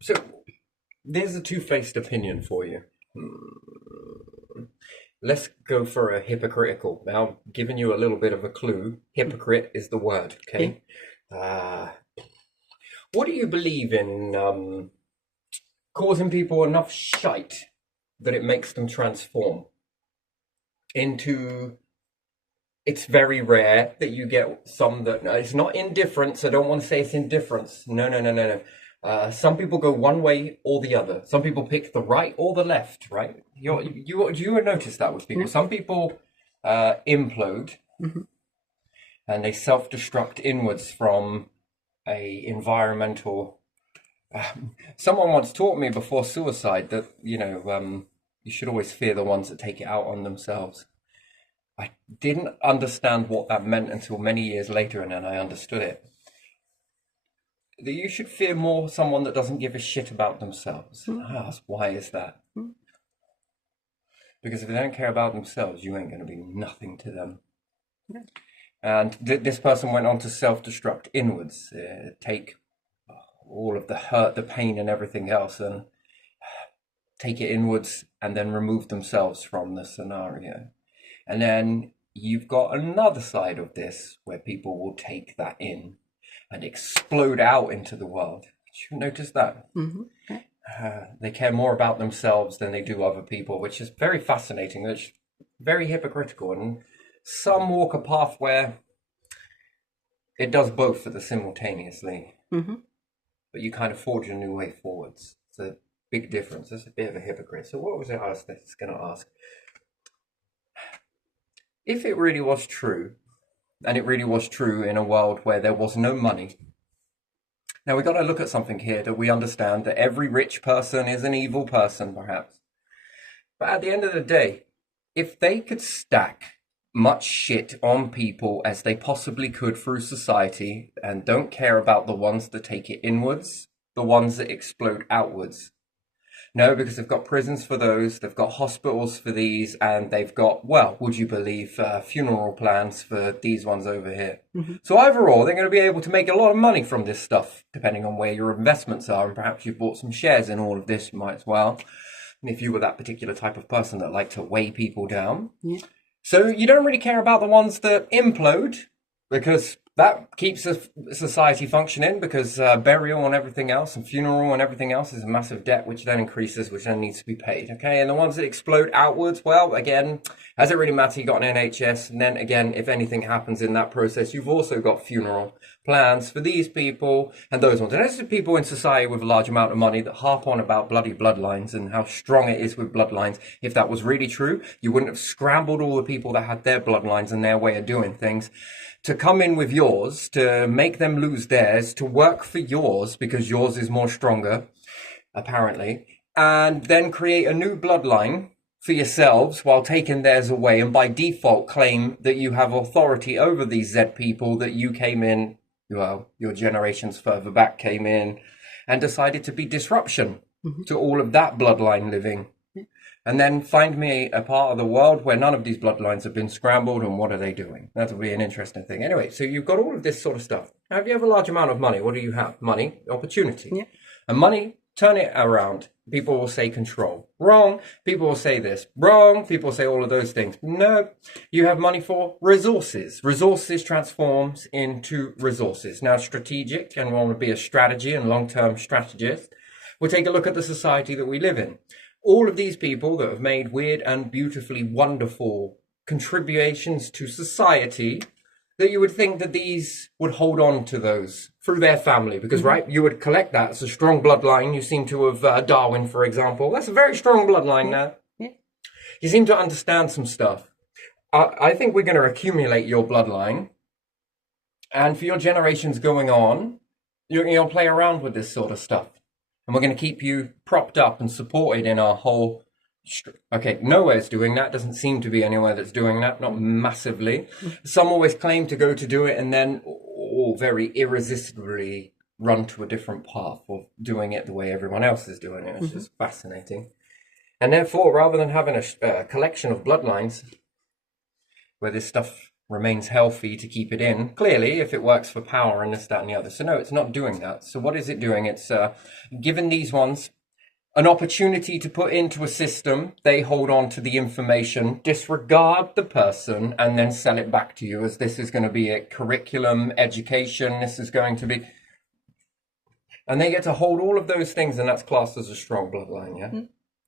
So there's a two-faced opinion for you. Let's go for a hypocritical. Now, giving you a little bit of a clue, hypocrite is the word, Yeah. okay? Uh, what do you believe in causing people enough shite that it makes them transform into. It's very rare that you get some that. No, it's not indifference. I don't want to say it's indifference. No, no, no, no, no. Some people go one way or the other. Some people pick the right or the left, right? You notice that with people. Yeah. Some people implode Mhm. and they self-destruct inwards from a environmental. Someone once taught me before suicide that you should always fear the ones that take it out on themselves. I didn't understand what that meant until many years later, and then I understood it. That you should fear more someone that doesn't give a shit about themselves. Mm. I asked, why is that? Mm. Because if they don't care about themselves, you ain't going to be nothing to them. Yeah. And this person went on to self-destruct inwards, take all of the hurt, the pain, and everything else, and take it inwards, and then remove themselves from the scenario. And then you've got another side of this where people will take that in and explode out into the world. Did you notice that? Mhm. Yeah. They care more about themselves than they do other people, which is very fascinating. It's very hypocritical. And some walk a path where it does both for the simultaneously, Mhm. but you kind of forge a new way forwards. It's a big difference. It's a bit of a hypocrite. So what was it I was going to ask? If it really was true, and it really was true in a world where there was no money. Now we've got to look at something here that we understand that every rich person is an evil person, perhaps. But at the end of the day, if they could stack much shit on people as they possibly could through society and don't care about the ones that take it inwards, the ones that explode outwards, no, because they've got prisons for those, they've got hospitals for these, and they've got, well, would you believe, funeral plans for these ones over here. Mhm. So overall, they're going to be able to make a lot of money from this stuff, depending on where your investments are, and perhaps you've bought some shares in all of this, you might as well. And if you were that particular type of person that liked to weigh people down. Yeah. So you don't really care about the ones that implode, because that keeps a society functioning, because burial and everything else and funeral and everything else is a massive debt which then increases, which then needs to be paid. Okay, and the ones that explode outwards, well, again, does it really matter? You got an NHS, and then again, if anything happens in that process, you've also got funeral plans for these people and those ones. And those are people in society with a large amount of money that harp on about bloody bloodlines and how strong it is with bloodlines. If that was really true, you wouldn't have scrambled all the people that had their bloodlines and their way of doing things to come in with yours, to make them lose theirs, to work for yours because yours is more stronger, apparently, and then create a new bloodline for yourselves while taking theirs away, and by default claim that you have authority over these Z people that you came in, well, your generations further back came in and decided to be disruption Mhm. to all of that bloodline living. And then find me a part of the world where none of these bloodlines have been scrambled, and what are they doing? That'll be an interesting thing. Anyway, so you've got all of this sort of stuff. Now, if you have a large amount of money, what do you have? Money, opportunity. Yeah. And money, turn it around. People will say control. Wrong. People will say this. Wrong. People will say all of those things. No. You have money for resources. Resources transforms into resources. Now, strategic, and want to be a strategy and long-term strategist, we'll take a look at the society that we live in. All of these people that have made weird and beautifully wonderful contributions to society, that you would think that these would hold on to those through their family, because Mhm. right, you would collect that. It's a strong bloodline. You seem to have Darwin, for example. That's a very strong bloodline now. Yeah. You seem to understand some stuff. I think we're going to accumulate your bloodline, and for your generations going on, you're going to play around with this sort of stuff. And we're going to keep you propped up and supported in our whole. Okay, nowhere's doing that. Doesn't seem to be anywhere that's doing that, not massively. Some always claim to go to do it and then all very irresistibly run to a different path of doing it the way everyone else is doing it. It's just fascinating. And therefore, rather than having a collection of bloodlines where this stuff remains healthy to keep it in. Clearly, if it works for power and this, that, and the other. So no, it's not doing that. So what is it doing? It's giving these ones an opportunity to put into a system. They hold on to the information, disregard the person, and then sell it back to you as this is going to be a curriculum, education, this is going to be... And they get to hold all of those things, and that's classed as a strong bloodline, yeah?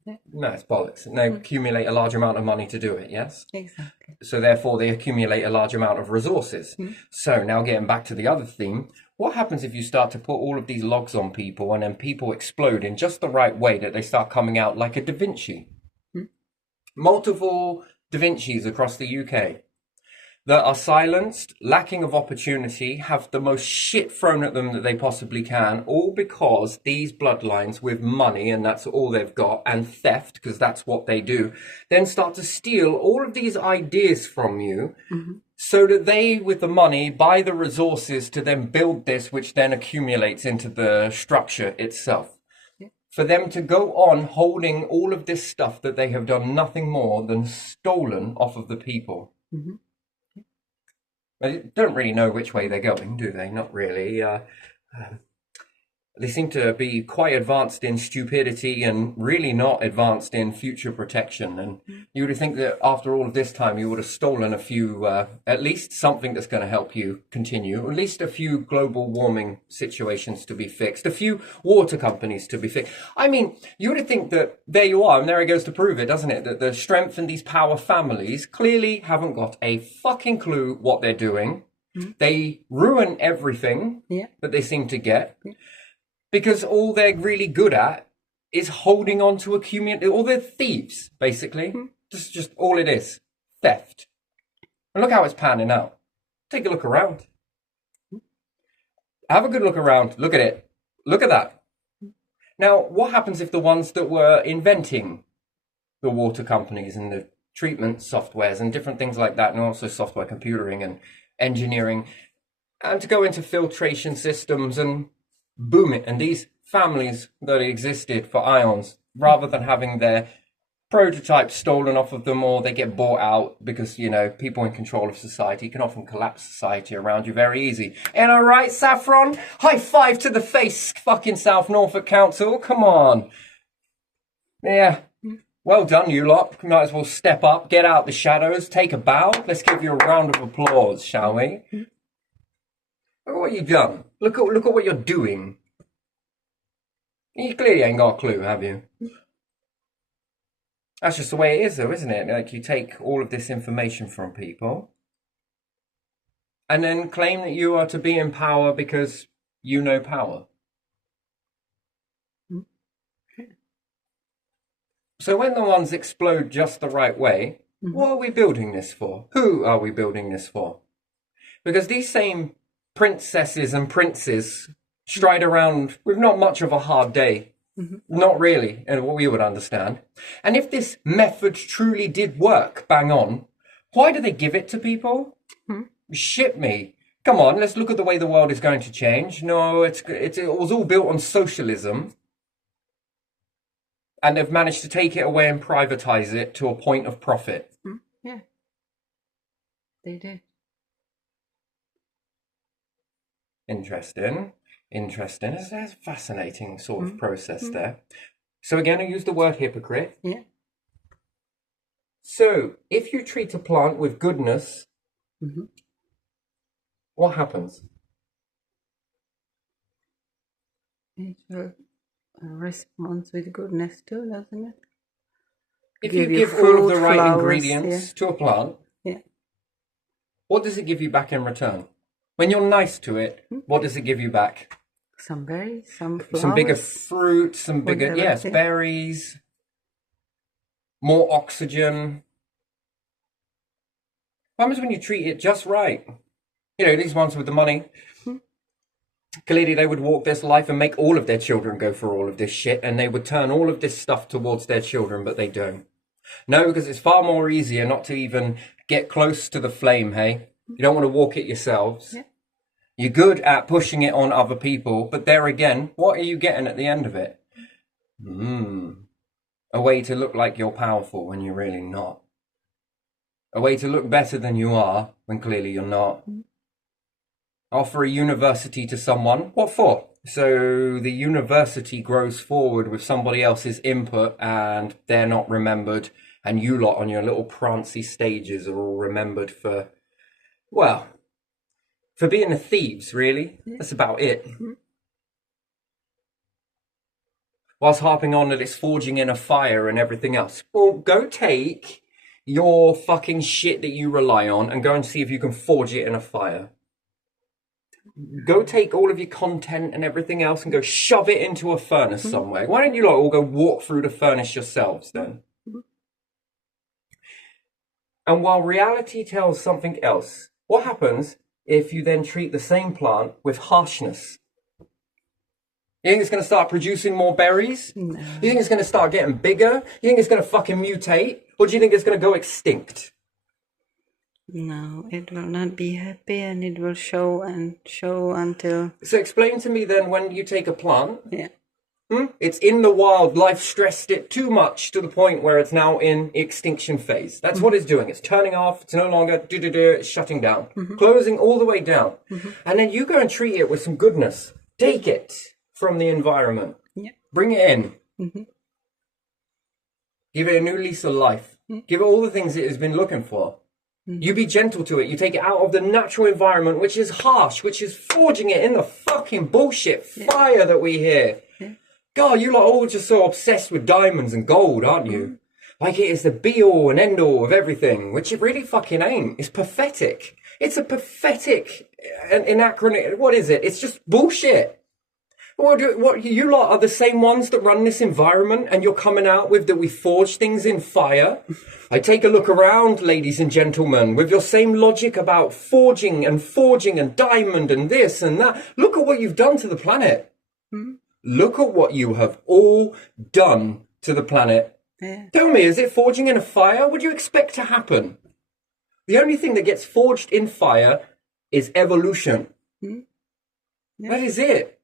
Yeah. No, it's bollocks. And they accumulate a large amount of money to do it, yes? Exactly. So therefore, they accumulate a large amount of resources. So now getting back to the other theme, what happens if you start to put all of these logs on people and then people explode in just the right way that they start coming out like a Da Vinci? Multiple Da Vincis across the UK that are silenced, lacking of opportunity, have the most shit thrown at them that they possibly can, all because these bloodlines with money, and that's all they've got, and theft, because that's what they do, then start to steal all of these ideas from you so that they, with the money, buy the resources to then build this, which then accumulates into the structure itself. For them to go on holding all of this stuff that they have done nothing more than stolen off of the people. They don't really know which way they're going, do they? Not really. They seem to be quite advanced in stupidity and really not advanced in future protection. And you would think that after all of this time, you would have stolen a few, at least something that's going to help you continue, at least a few global warming situations to be fixed, a few water companies to be fixed. I mean, you would think that there you are, and there it goes to prove it, doesn't it? That the strength in these power families clearly haven't got a fucking clue what they're doing. They ruin everything that they seem to get. Because all they're really good at is holding on to accumulate. All they're thieves, basically. Just all it is. Theft. And look how it's panning out. Take a look around. Have a good look around. Look at it. Look at that. Now, what happens if the ones that were inventing the water companies and the treatment softwares and different things like that, and also software computing and engineering, and to go into filtration systems and boom it, and these families that existed for ions, rather than having their prototypes stolen off of them or they get bought out because, you know, people in control of society can often collapse society around you very easy. Ain't I right, Saffron? High five to the face, fucking South Norfolk Council. Come on. Yeah. Well done, you lot. You might as well step up, get out the shadows, take a bow. Let's give you a round of applause, shall we? Look at what you've done. Look at what you're doing. You clearly ain't got a clue, have you? That's just the way it is, though, isn't it? Like, you take all of this information from people and then claim that you are to be in power because you know power. So when the ones explode just the right way, what are we building this for? Who are we building this for? Because these same princesses and princes stride around with not much of a hard day. Not really, and what we would understand. And if this method truly did work bang on, why do they give it to people? Shit me. Come on, let's look at the way the world is going to change. No, it was all built on socialism. And they've managed to take it away and privatize it to a point of profit. Yeah, they did. Interesting. It's a fascinating sort of process there. So again, I use the word hypocrite. Yeah. So if you treat a plant with goodness, what happens? It will respond with goodness too, doesn't it? If you give all of the right flowers, ingredients to a plant, what does it give you back in return? When you're nice to it, what does it give you back? Some berries, some flowers. Some bigger fruit, some bigger, yes, berries, more oxygen. What happens when you treat it just right? You know, these ones with the money, clearly they would walk this life and make all of their children go for all of this shit, and they would turn all of this stuff towards their children, but they don't. No, because it's far more easier not to even get close to the flame, hey? You don't want to walk it yourselves. Yeah. You're good at pushing it on other people, but there again, what are you getting at the end of it? A way to look like you're powerful when you're really not. A way to look better than you are when clearly you're not. Offer a university to someone. What for? So the university grows forward with somebody else's input and they're not remembered, and you lot on your little prancy stages are all remembered for, well, for being the thieves, really. That's about it. Whilst harping on that it's forging in a fire and everything else. Well, go take your fucking shit that you rely on and go and see if you can forge it in a fire. Go take all of your content and everything else and go shove it into a furnace somewhere. Why don't you lot all go walk through the furnace yourselves then? And while reality tells something else, what happens if you then treat the same plant with harshness? You think it's going to start producing more berries? No. You think it's going to start getting bigger? You think it's going to fucking mutate? Or do you think it's going to go extinct? No, it will not be happy, and it will show and show until... So explain to me then, when you take a plant, Yeah. it's in the wild, life stressed it too much to the point where it's now in extinction phase. That's what it's doing. It's turning off. It's no longer it's shutting down, closing all the way down. And then you go and treat it with some goodness. Take it from the environment. Yeah. Bring it in. Give it a new lease of life. Give it all the things it has been looking for. You be gentle to it. You take it out of the natural environment, which is harsh, which is forging it in the fucking bullshit fire that we hear. God, you lot are all just so obsessed with diamonds and gold, aren't you? Like it is the be-all and end-all of everything, which it really fucking ain't. It's pathetic. It's a pathetic anachronism. What is it? It's just bullshit. What you lot are the same ones that run this environment, and you're coming out with that we forge things in fire. I take a look around, ladies and gentlemen, with your same logic about forging and diamond and this and that. Look at what you've done to the planet. Look at what you have all done to the planet. Yeah. Tell me, is it forging in a fire? What do you expect to happen? The only thing that gets forged in fire is evolution. That is it.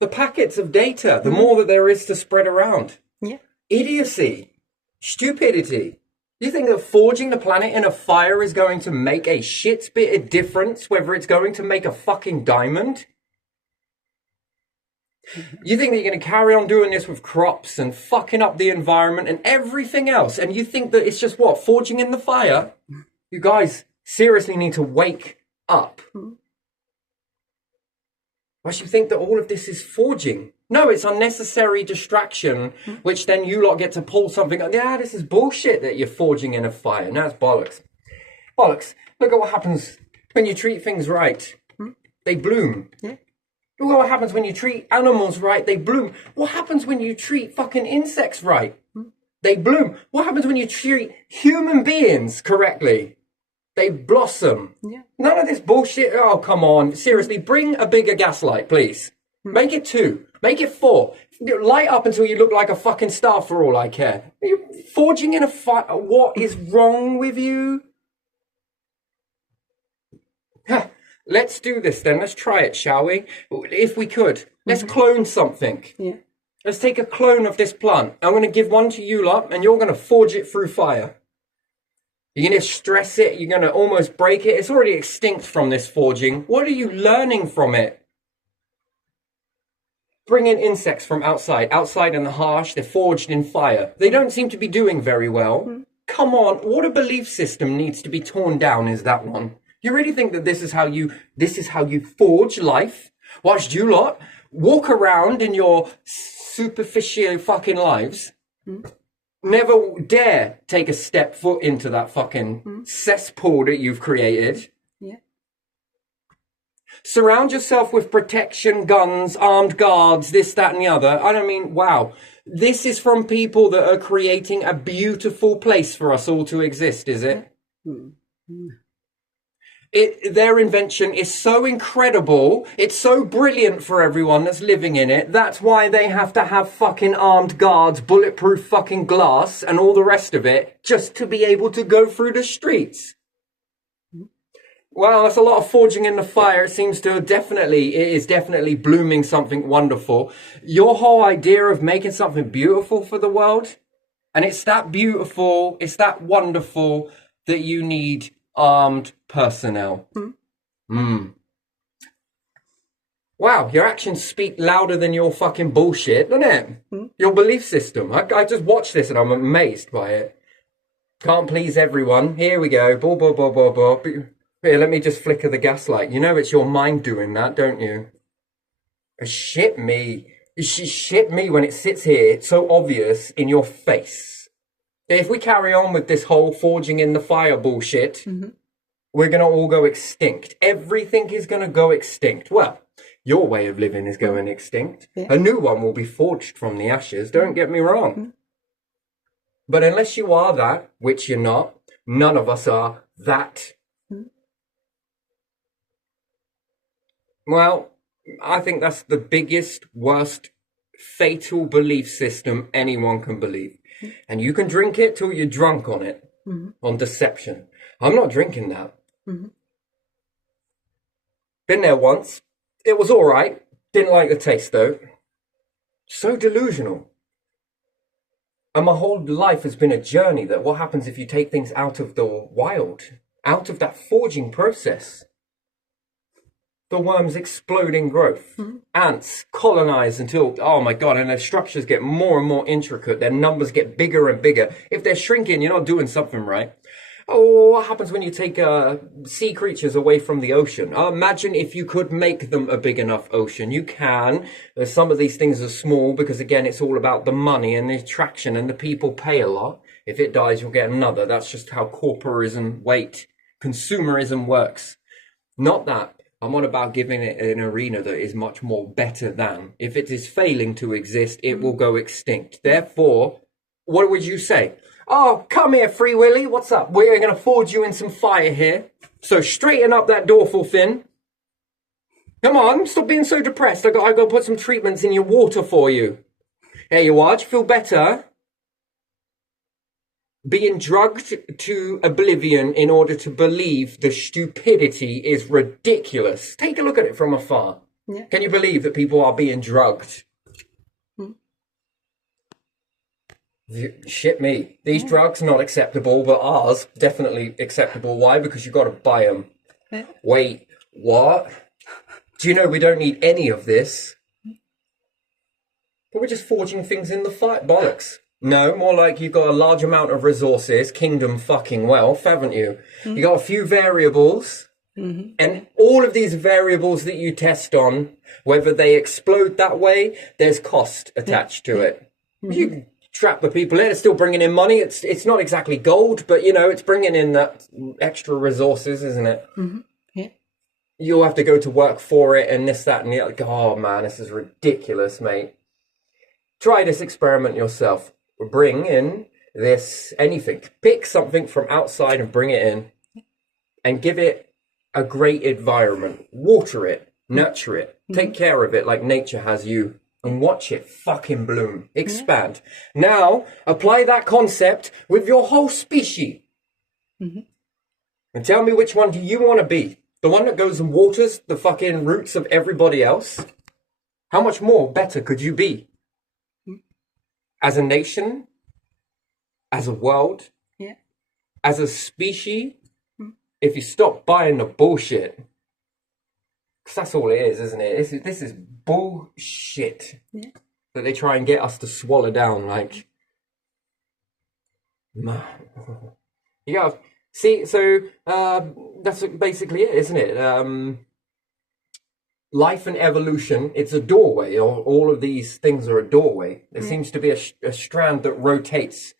The packets of data, the more that there is to spread around. Yeah. Idiocy. Stupidity. You think that forging the planet in a fire is going to make a shit bit of difference, whether it's going to make a fucking diamond? You think that you're going to carry on doing this with crops and fucking up the environment and everything else, and you think that it's just what, forging in the fire? You guys seriously need to wake up. Why should you think that all of this is forging? No, it's unnecessary distraction, which then you lot get to pull something. Yeah, this is bullshit that you're forging in a fire. No, it's bollocks. Bollocks. Look at what happens when you treat things right. They bloom. Yeah. Look at what happens when you treat animals right. They bloom. What happens when you treat fucking insects right? They bloom. What happens when you treat human beings correctly? They blossom. Yeah. None of this bullshit. Oh, come on. Seriously, bring a bigger gaslight, please. Make it 2. Make it 4. Light up until you look like a fucking star for all I care. Are you forging in a fire? What is wrong with you? Let's do this then. Let's try it, shall we? If we could. Let's clone something. Yeah. Let's take a clone of this plant. I'm going to give one to you lot, and you're going to forge it through fire. You're going to stress it. You're going to almost break it. It's already extinct from this forging. What are you learning from it? Bring in insects from outside. Outside in the harsh, they're forged in fire. They don't seem to be doing very well. Come on, what a belief system needs to be torn down is that one. You really think that this is how you forge life? Watch you lot walk around in your superficial fucking lives. Never dare take a step foot into that fucking cesspool that you've created. Yeah. Surround yourself with protection, guns, armed guards, this, that, and the other. I don't mean, wow. This is from people that are creating a beautiful place for us all to exist, is it? Their invention is so incredible. It's so brilliant for everyone that's living in it. That's why they have to have fucking armed guards, bulletproof fucking glass, and all the rest of it, just to be able to go through the streets. Well, that's a lot of forging in the fire. It is definitely blooming something wonderful. Your whole idea of making something beautiful for the world, and it's that beautiful, it's that wonderful, that you need armed personnel. Wow, your actions speak louder than your fucking bullshit, doesn't it? Your belief system. I just watched this and I'm amazed by it. Can't please everyone. Here we go. Blah, blah, blah, blah, blah. Here, let me just flicker the gaslight. You know it's your mind doing that, don't you? Shit me. Shit me when it sits here. It's so obvious in your face. If we carry on with this whole forging in the fire bullshit, we're going to all go extinct. Everything is going to go extinct. Well, your way of living is going extinct. Yeah. A new one will be forged from the ashes. Don't get me wrong. But unless you are that, which you're not, none of us are that. Well, I think that's the biggest, worst, fatal belief system anyone can believe. And you can drink it till you're drunk on it, on deception. I'm not drinking that. Been there once. It was all right. Didn't like the taste, though. So delusional. And my whole life has been a journey that what happens if you take things out of the wild, out of that forging process? The worms explode in growth. Ants colonize until, oh my God, and their structures get more and more intricate. Their numbers get bigger and bigger. If they're shrinking, you're not doing something right. Oh, what happens when you take sea creatures away from the ocean? Imagine if you could make them a big enough ocean. You can. Some of these things are small because, again, it's all about the money and the attraction, and the people pay a lot. If it dies, you'll get another. That's just how consumerism works. Not that. I'm on about giving it an arena that is much more better than. If it is failing to exist, it will go extinct. Therefore, what would you say? Oh, come here, Free Willy. What's up? We're going to forge you in some fire here. So straighten up that dorsal fin. Come on, stop being so depressed. I got to put some treatments in your water for you. There you are. Do you feel better? Being drugged to oblivion in order to believe the stupidity is ridiculous. Take a look at it from afar. Yeah. Can you believe that people are being drugged? Shit me. These drugs not acceptable, but ours definitely acceptable. Why? Because you got to buy them. Yeah. Wait, what? Do you know we don't need any of this? But we're just forging things in the fight. Bollocks. No, more like you've got a large amount of resources, kingdom fucking wealth, haven't you? You got a few variables, and all of these variables that you test on, whether they explode that way, there's cost attached to it. You trap the people in, it's still bringing in money. It's not exactly gold, but you know, it's bringing in that extra resources, isn't it? Yeah. You'll have to go to work for it and this, that, and the other. Oh man, this is ridiculous, mate. Try this experiment yourself. Bring in this, anything. Pick something from outside and bring it in and give it a great environment. Water it, nurture it, take care of it like nature has you. And watch it fucking bloom, expand. Now, apply that concept with your whole species. And tell me, which one do you want to be? The one that goes and waters the fucking roots of everybody else? How much more better could you be? As a nation? As a world? Yeah. As a species? If you stop buying the bullshit. Because that's all it is, isn't it? This is bullshit that they try and get us to swallow down. Like, man. You gotta see. So that's basically it, isn't it? Life and evolution. It's a doorway. All of these things are a doorway. There seems to be a strand that rotates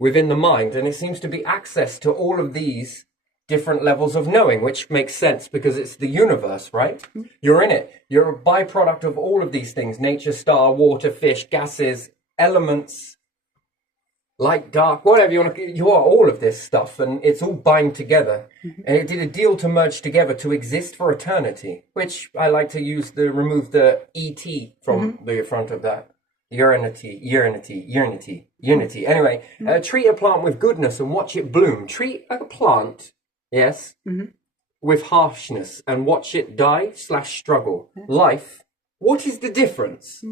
within the mind, and it seems to be access to all of these different levels of knowing, which makes sense because it's the universe, right? You're in it. You're a byproduct of all of these things: nature, star, water, fish, gases, elements, light, dark, whatever you want to. You are all of this stuff, and it's all bind together. And it did a deal to merge together to exist for eternity, which I like to remove the ET from the front of that. Unity. Anyway, treat a plant with goodness and watch it bloom. Treat a plant, yes, with harshness and watch it die/struggle. Life, what is the difference?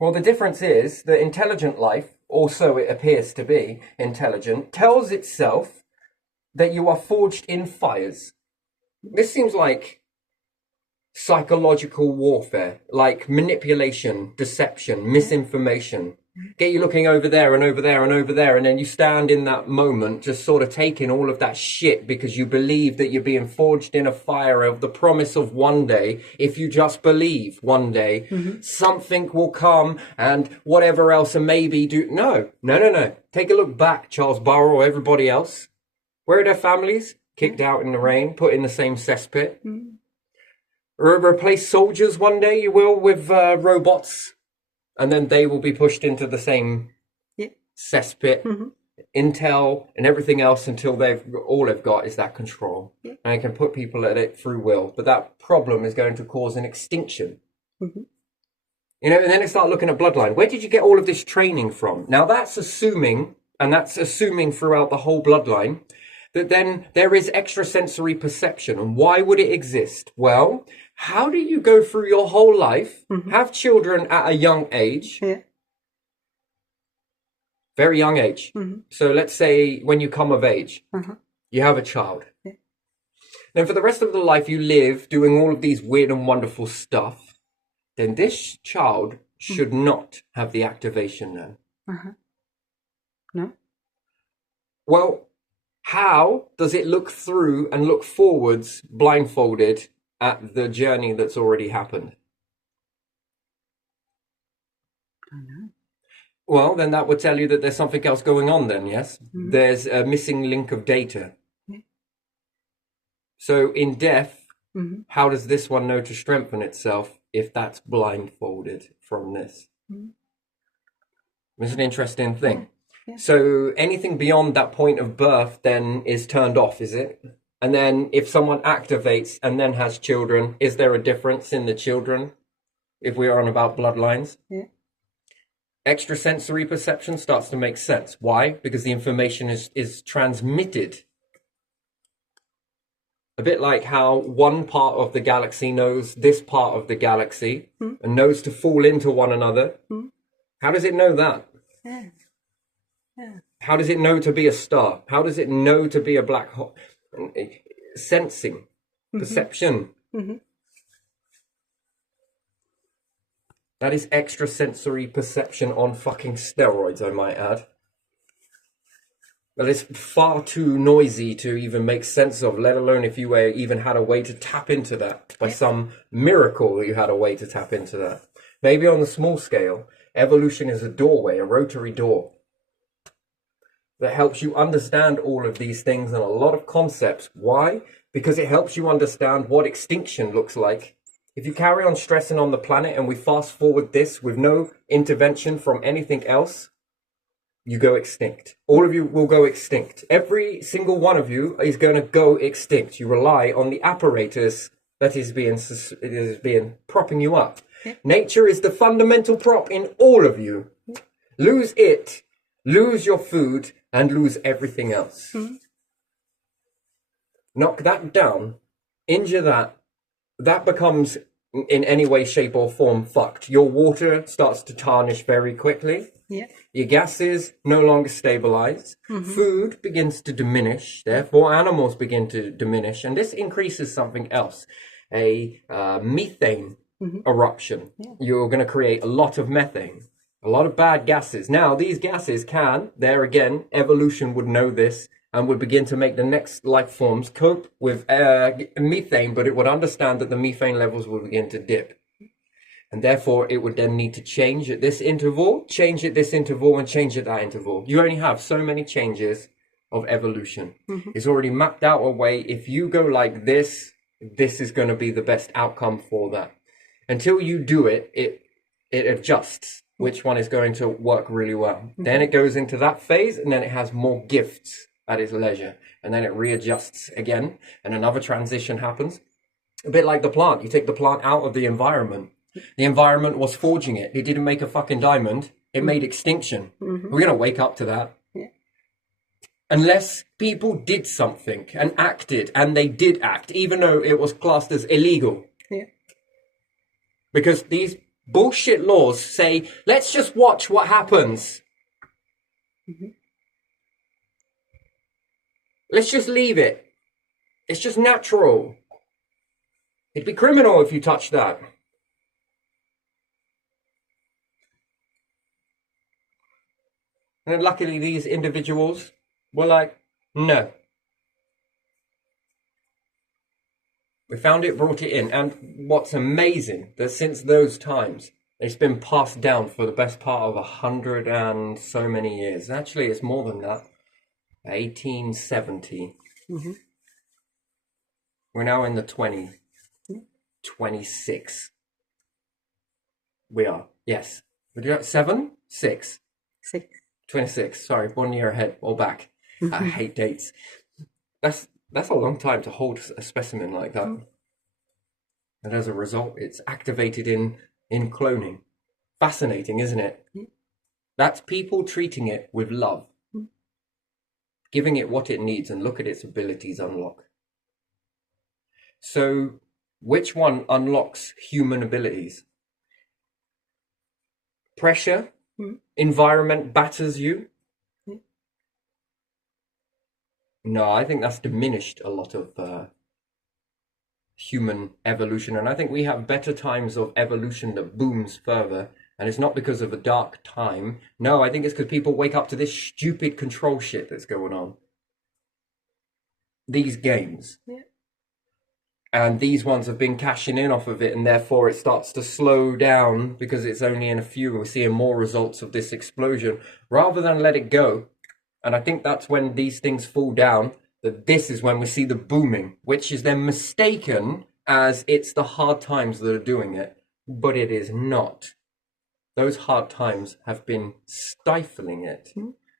Well, the difference is that intelligent life, or so it appears to be intelligent, tells itself that you are forged in fires. This seems like psychological warfare, like manipulation, deception, misinformation. Get you looking over there and over there and over there, and then you stand in that moment just sort of taking all of that shit because you believe that you're being forged in a fire of the promise of one day, if you just believe one day, something will come and whatever else and maybe do. No. Take a look back, Charles Burrow, everybody else. Where are their families? Kicked out in the rain, put in the same cesspit. Replace soldiers one day, you will, with robots. And then they will be pushed into the same cesspit, intel, and everything else until all they've got is that control. And they can put people at it through will. But that problem is going to cause an extinction. You know, and then they start looking at bloodline. Where did you get all of this training from? Now that's assuming, and that's assuming throughout the whole bloodline, that then there is extrasensory perception. And why would it exist? Well, how do you go through your whole life, have children at a young age, very young age. So let's say when you come of age, you have a child. Then for the rest of the life you live doing all of these weird and wonderful stuff, then this child should not have the activation then. No. Well, how does it look through and look forwards blindfolded at the journey that's already happened? I know. Well, then that would tell you that there's something else going on then, yes? There's a missing link of data. So in death, how does this one know to strengthen itself if that's blindfolded from this? It's an interesting thing. So anything beyond that point of birth then is turned off, is it? And then if someone activates and then has children, is there a difference in the children if we are on about bloodlines? Extrasensory perception starts to make sense. Why? Because the information is transmitted. A bit like how one part of the galaxy knows this part of the galaxy and knows to fall into one another. How does it know that? How does it know to be a star? How does it know to be a black hole? Sensing, perception. That is extrasensory perception on fucking steroids, I might add. But it's far too noisy to even make sense of, let alone if you even had a way to tap into that. By some miracle you had a way to tap into that. Maybe on the small scale, evolution is a doorway, a rotary door, that helps you understand all of these things and a lot of concepts. Why? Because it helps you understand what extinction looks like. If you carry on stressing on the planet and we fast forward this with no intervention from anything else, you go extinct. All of you will go extinct. Every single one of you is going to go extinct. You rely on the apparatus that is being propping you up. Nature is the fundamental prop in all of you. Lose it, lose your food, and lose everything else. Knock that down, injure that, that becomes in any way, shape or form fucked. Your water starts to tarnish very quickly. Your gases no longer stabilize. Food begins to diminish. Therefore, animals begin to diminish. And this increases something else, a methane eruption. You're going to create a lot of methane, a lot of bad gases. Now, these gases can, there again, evolution would know this and would begin to make the next life forms cope with methane, but it would understand that the methane levels will begin to dip. And therefore, it would then need to change at this interval, change at this interval, and change at that interval. You only have so many changes of evolution. It's already mapped out a way. If you go like this, this is going to be the best outcome for that. Until you do it, it adjusts which one is going to work really well. Then it goes into that phase, and then it has more gifts at its leisure. And then it readjusts again, and another transition happens. A bit like the plant. You take the plant out of the environment. The environment was forging it. It didn't make a fucking diamond. It made extinction. We're going to wake up to that. Unless people did something and acted, and they did act, even though it was classed as illegal. Because these bullshit laws say, let's just watch what happens. Let's just leave it. It's just natural. It'd be criminal if you touch that. And luckily these individuals were like, no. We found it, brought it in. And what's amazing, that since those times, it's been passed down for the best part of 100 and so many years. Actually, it's more than that. 1870. We're now in the 26. We are, yes. We do that 7? 6. 6. 26. Sorry, 1 year ahead or back. I hate dates. That's a long time to hold a specimen like that. And as a result, it's activated in cloning. Fascinating, isn't it? That's people treating it with love. Giving it what it needs, and look at its abilities unlock. So, which one unlocks human abilities? Pressure? Environment batters you? No, I think that's diminished a lot of human evolution. And I think we have better times of evolution that booms further. And it's not because of a dark time. No, I think it's because people wake up to this stupid control shit that's going on. These games. And these ones have been cashing in off of it, and therefore it starts to slow down because it's only in a few. We're seeing more results of this explosion rather than let it go. And I think that's when these things fall down, that this is when we see the booming, which is then mistaken as it's the hard times that are doing it. But it is not. Those hard times have been stifling it,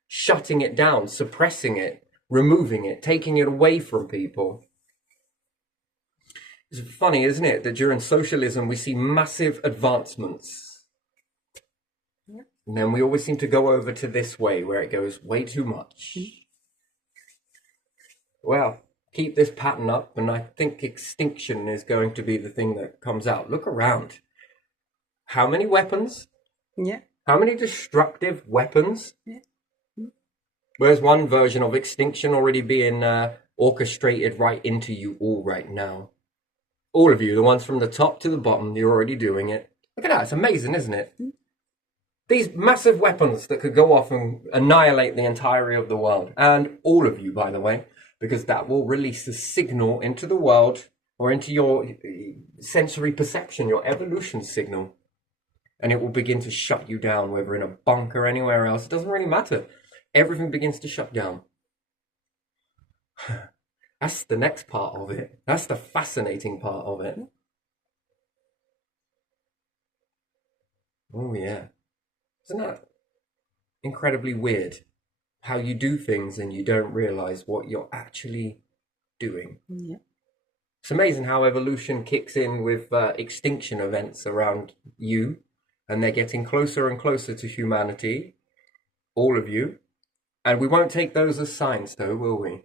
shutting it down, suppressing it, removing it, taking it away from people. It's funny, isn't it, that during socialism we see massive advancements. And then we always seem to go over to this way where it goes way too much. Well, keep this pattern up, and I think extinction is going to be the thing that comes out. Look around. How many weapons? Yeah. How many destructive weapons? Yeah. Where's one version of extinction already being orchestrated right into you all right now? All of you, the ones from the top to the bottom, you're already doing it. Look at that, it's amazing, isn't it? These massive weapons that could go off and annihilate the entirety of the world. And all of you, by the way, because that will release a signal into the world or into your sensory perception, your evolution signal. And it will begin to shut you down, whether in a bunker or anywhere else. It doesn't really matter. Everything begins to shut down. That's the next part of it. That's the fascinating part of it. Oh, yeah. Isn't that incredibly weird? How you do things and you don't realize what you're actually doing. Yeah. It's amazing how evolution kicks in with extinction events around you, and they're getting closer and closer to humanity, all of you. And we won't take those as signs, though, will we?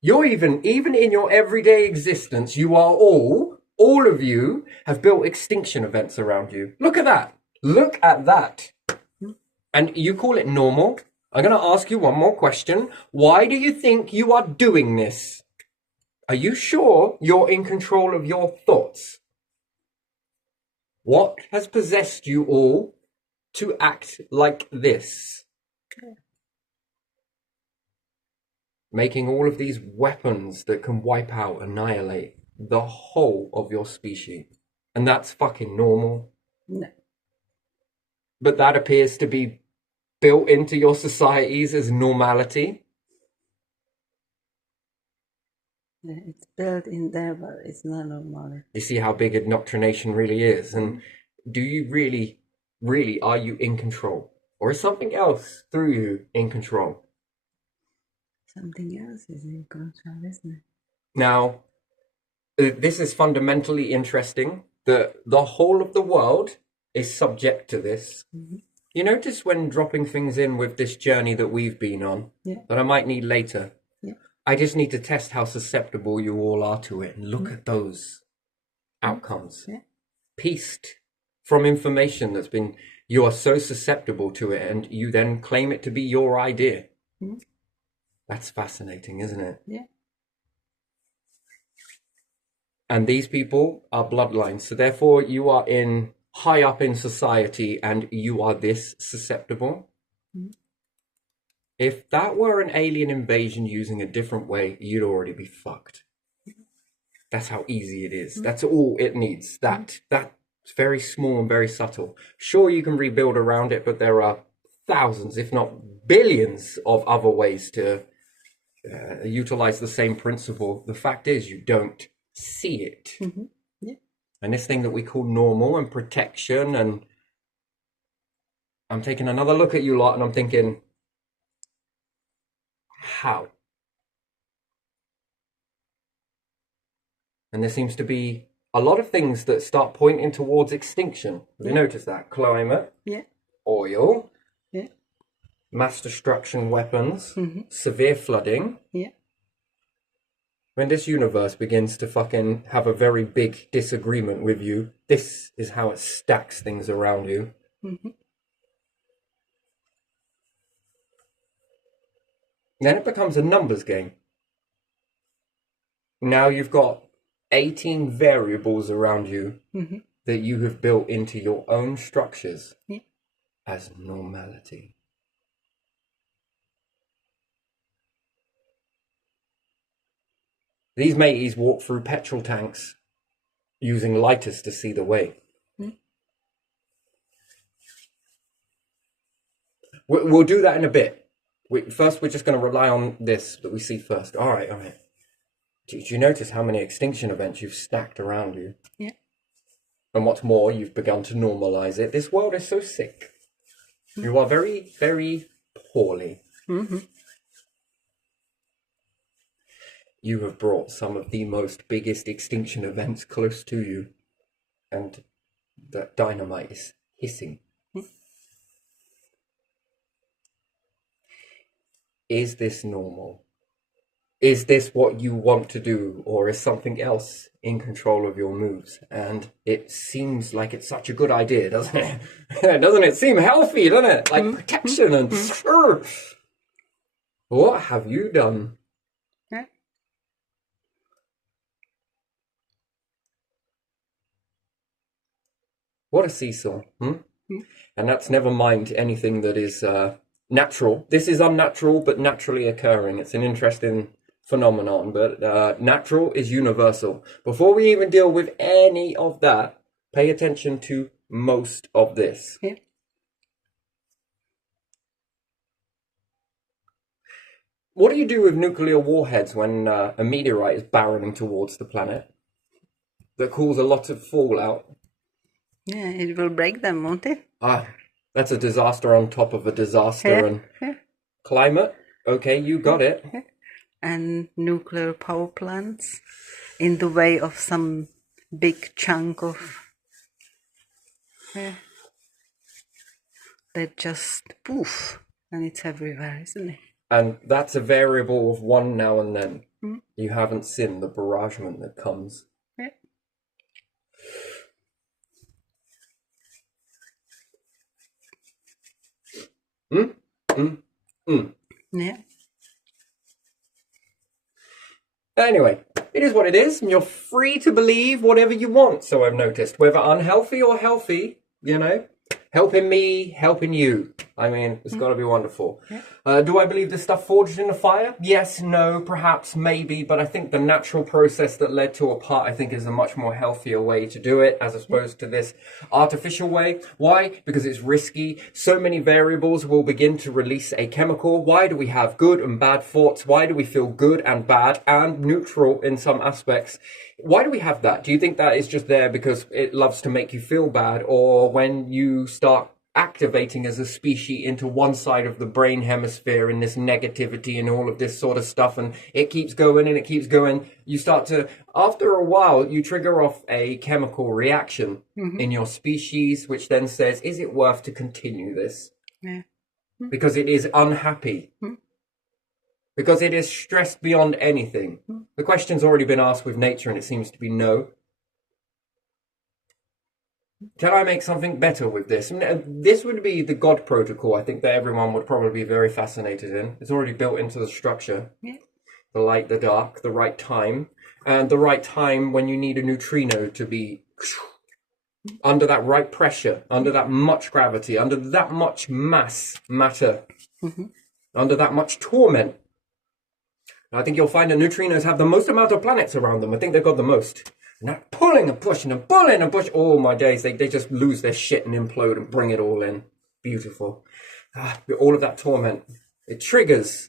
You're even in your everyday existence, you are all of you have built extinction events around you. Look at that. Look at that. And you call it normal? I'm going to ask you one more question. Why do you think you are doing this? Are you sure you're in control of your thoughts? What has possessed you all to act like this? Making all of these weapons that can wipe out, annihilate the whole of your species. And that's fucking normal. No. But that appears to be built into your societies as normality. Yeah, it's built in there, but it's not normal. You see how big indoctrination really is. And do you really, are you in control? Or is something else through you in control? Something else is in control, isn't it? Now, this is fundamentally interesting. The whole of the world is subject to this. You notice when dropping things in with this journey that we've been on, that I might need later, I just need to test how susceptible you all are to it. And look at those outcomes. Pieced from information that's been, you are so susceptible to it, and you then claim it to be your idea. Mm. That's fascinating, isn't it? Yeah. And these people are bloodlines, so therefore you are in high up in society and you are this susceptible. Mm. If that were an alien invasion using a different way, you'd already be fucked. That's how easy it is. That's all it needs. That's very small and very subtle. Sure, you can rebuild around it, but there are thousands, if not billions, of other ways to utilize the same principle. The fact is, you don't see it. Mm-hmm. Yeah. And this thing that we call normal and protection, and I'm taking another look at you lot and I'm thinking, how? And there seems to be a lot of things that start pointing towards extinction. Have you noticed that? Climate, Yeah. oil, Yeah. mass destruction weapons, Mm-hmm. severe flooding. Yeah. When this universe begins to fucking have a very big disagreement with you, this is how it stacks things around you. Mm-hmm. Then it becomes a numbers game. Now you've got 18 variables around you Mm-hmm. that you have built into your own structures Yeah. as normality. These mateys walk through petrol tanks using lighters to see the way. Mm. We'll do that in a bit. First, we're just going to rely on this that we see first. All right, all right. Do you notice how many extinction events you've stacked around you? Yeah. And what's more, you've begun to normalize it. This world is so sick. You are very, very poorly. Mm-hmm. You have brought some of the most biggest extinction events close to you. And that dynamite is hissing. Is this normal? Is this what you want to do, or is something else in control of your moves? And it seems like it's such a good idea, doesn't it? Doesn't it seem healthy, doesn't it? Like protection and... What have you done? Yeah. What a seesaw. And that's never mind anything that is natural. This is unnatural, but naturally occurring. It's an interesting phenomenon, but natural is universal. Before we even deal with any of that, pay attention to most of this. Yeah. What do you do with nuclear warheads when a meteorite is barreling towards the planet that cause a lot of fallout? Yeah, it will break them, won't it? That's a disaster on top of a disaster. Yeah. And Yeah. climate, okay, you got it. And nuclear power plants in the way of some big chunk of that just poof, and it's everywhere, isn't it? And that's a variable of one now and then. You haven't seen the barragement that comes. Yeah. Yeah. Anyway, it is what it is, and you're free to believe whatever you want, so I've noticed. Whether unhealthy or healthy, you know, helping me, helping you. I mean, it's got to be wonderful. Yeah. Do I believe this stuff forged in the fire? Yes, no, perhaps, maybe, but I think the natural process that led to a part, I think, is a much more healthier way to do it, as opposed to this artificial way. Why? Because it's risky. So many variables will begin to release a chemical. Why do we have good and bad thoughts? Why do we feel good and bad and neutral in some aspects? Why do we have that? Do you think that is just there because it loves to make you feel bad, or when you start activating as a species into one side of the brain hemisphere in this negativity and all of this sort of stuff, and it keeps going and it keeps going, you start to, after a while, you trigger off a chemical reaction in your species, which then says, is it worth to continue this? Yeah. Because it is unhappy. Because it is stressed beyond anything. The question's already been asked with nature, and it seems to be no. Can I make something better with this? This would be the God protocol, I think, that everyone would probably be very fascinated in. It's already built into the structure. Yeah. The light, the dark, the right time, and the right time when you need a neutrino to be under that right pressure, under that much gravity, under that much mass matter, under that much torment. And I think you'll find that neutrinos have the most amount of planets around them. I think they've got the most. And that pulling and pushing and pulling and pushing. Oh my days, they just lose their shit and implode and bring it all in. Beautiful. All of that torment. It triggers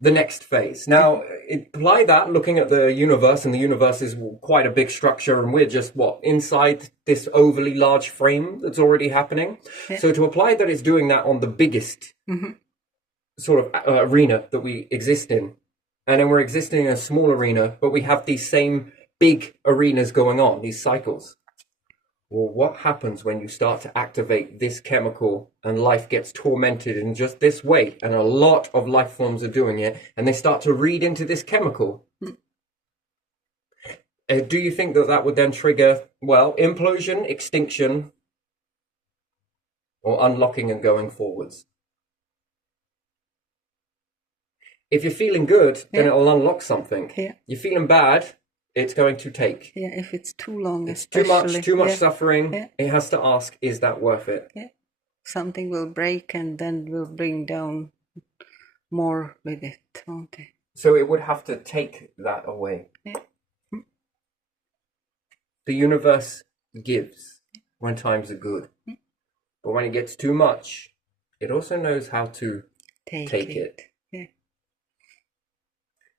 the next phase. Now, apply that looking at the universe, and the universe is quite a big structure, and we're just, inside this overly large frame that's already happening. Yeah. So to apply that it's doing that on the biggest sort of arena that we exist in, and then we're existing in a small arena, but we have these same big arenas going on, these cycles. Well, what happens when you start to activate this chemical and life gets tormented in just this way? And a lot of life forms are doing it, and they start to read into this chemical. Do you think that would then trigger, implosion, extinction, or unlocking and going forwards? If you're feeling good, then it'll unlock something. Yeah. You're feeling bad, it's going to take. Yeah, if it's too long, It's especially. too much suffering. Yeah. It has to ask, is that worth it? Yeah. Something will break and then will bring down more with it, won't it? So it would have to take that away. Yeah. The universe gives when times are good. But when it gets too much, it also knows how to take it. Yeah.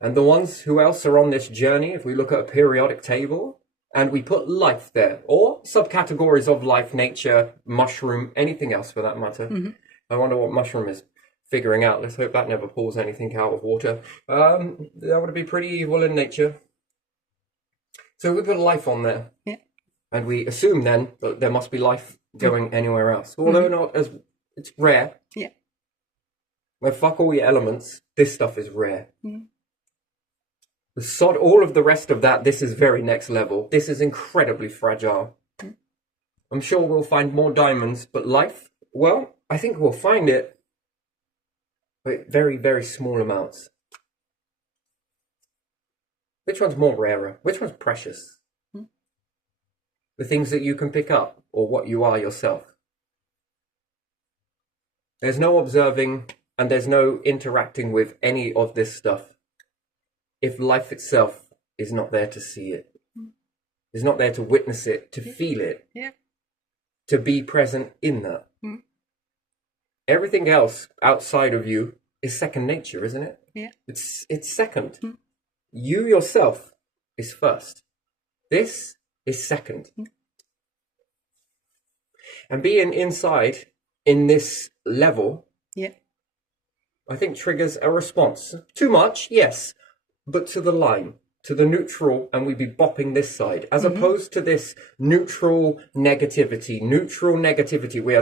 And the ones who else are on this journey, if we look at a periodic table and we put life there, or subcategories of life, nature, mushroom, anything else for that matter. I wonder what mushroom is figuring out. Let's hope that never pulls anything out of water. That would be pretty evil in nature. So we put life on there. Yeah. And we assume then that there must be life going anywhere else. Although not as, it's rare. Yeah. Well, fuck all your elements. This stuff is rare. Sod all of the rest of that. This is very next level. This is incredibly fragile. I'm sure we'll find more diamonds, but life, I think we'll find it, but very, very small amounts. Which one's more rarer? Which one's precious? The things that you can pick up, or what you are yourself. There's no observing, and there's no interacting with any of this stuff if life itself is not there to see it, is not there to witness it, to feel it, to be present in that. Everything else outside of you is second nature, isn't it? Yeah. It's second. You yourself is first. This is second. And being inside in this level, I think triggers a response. Too much, yes. But to the line, to the neutral, and we'd be bopping this side, as opposed to this neutral negativity.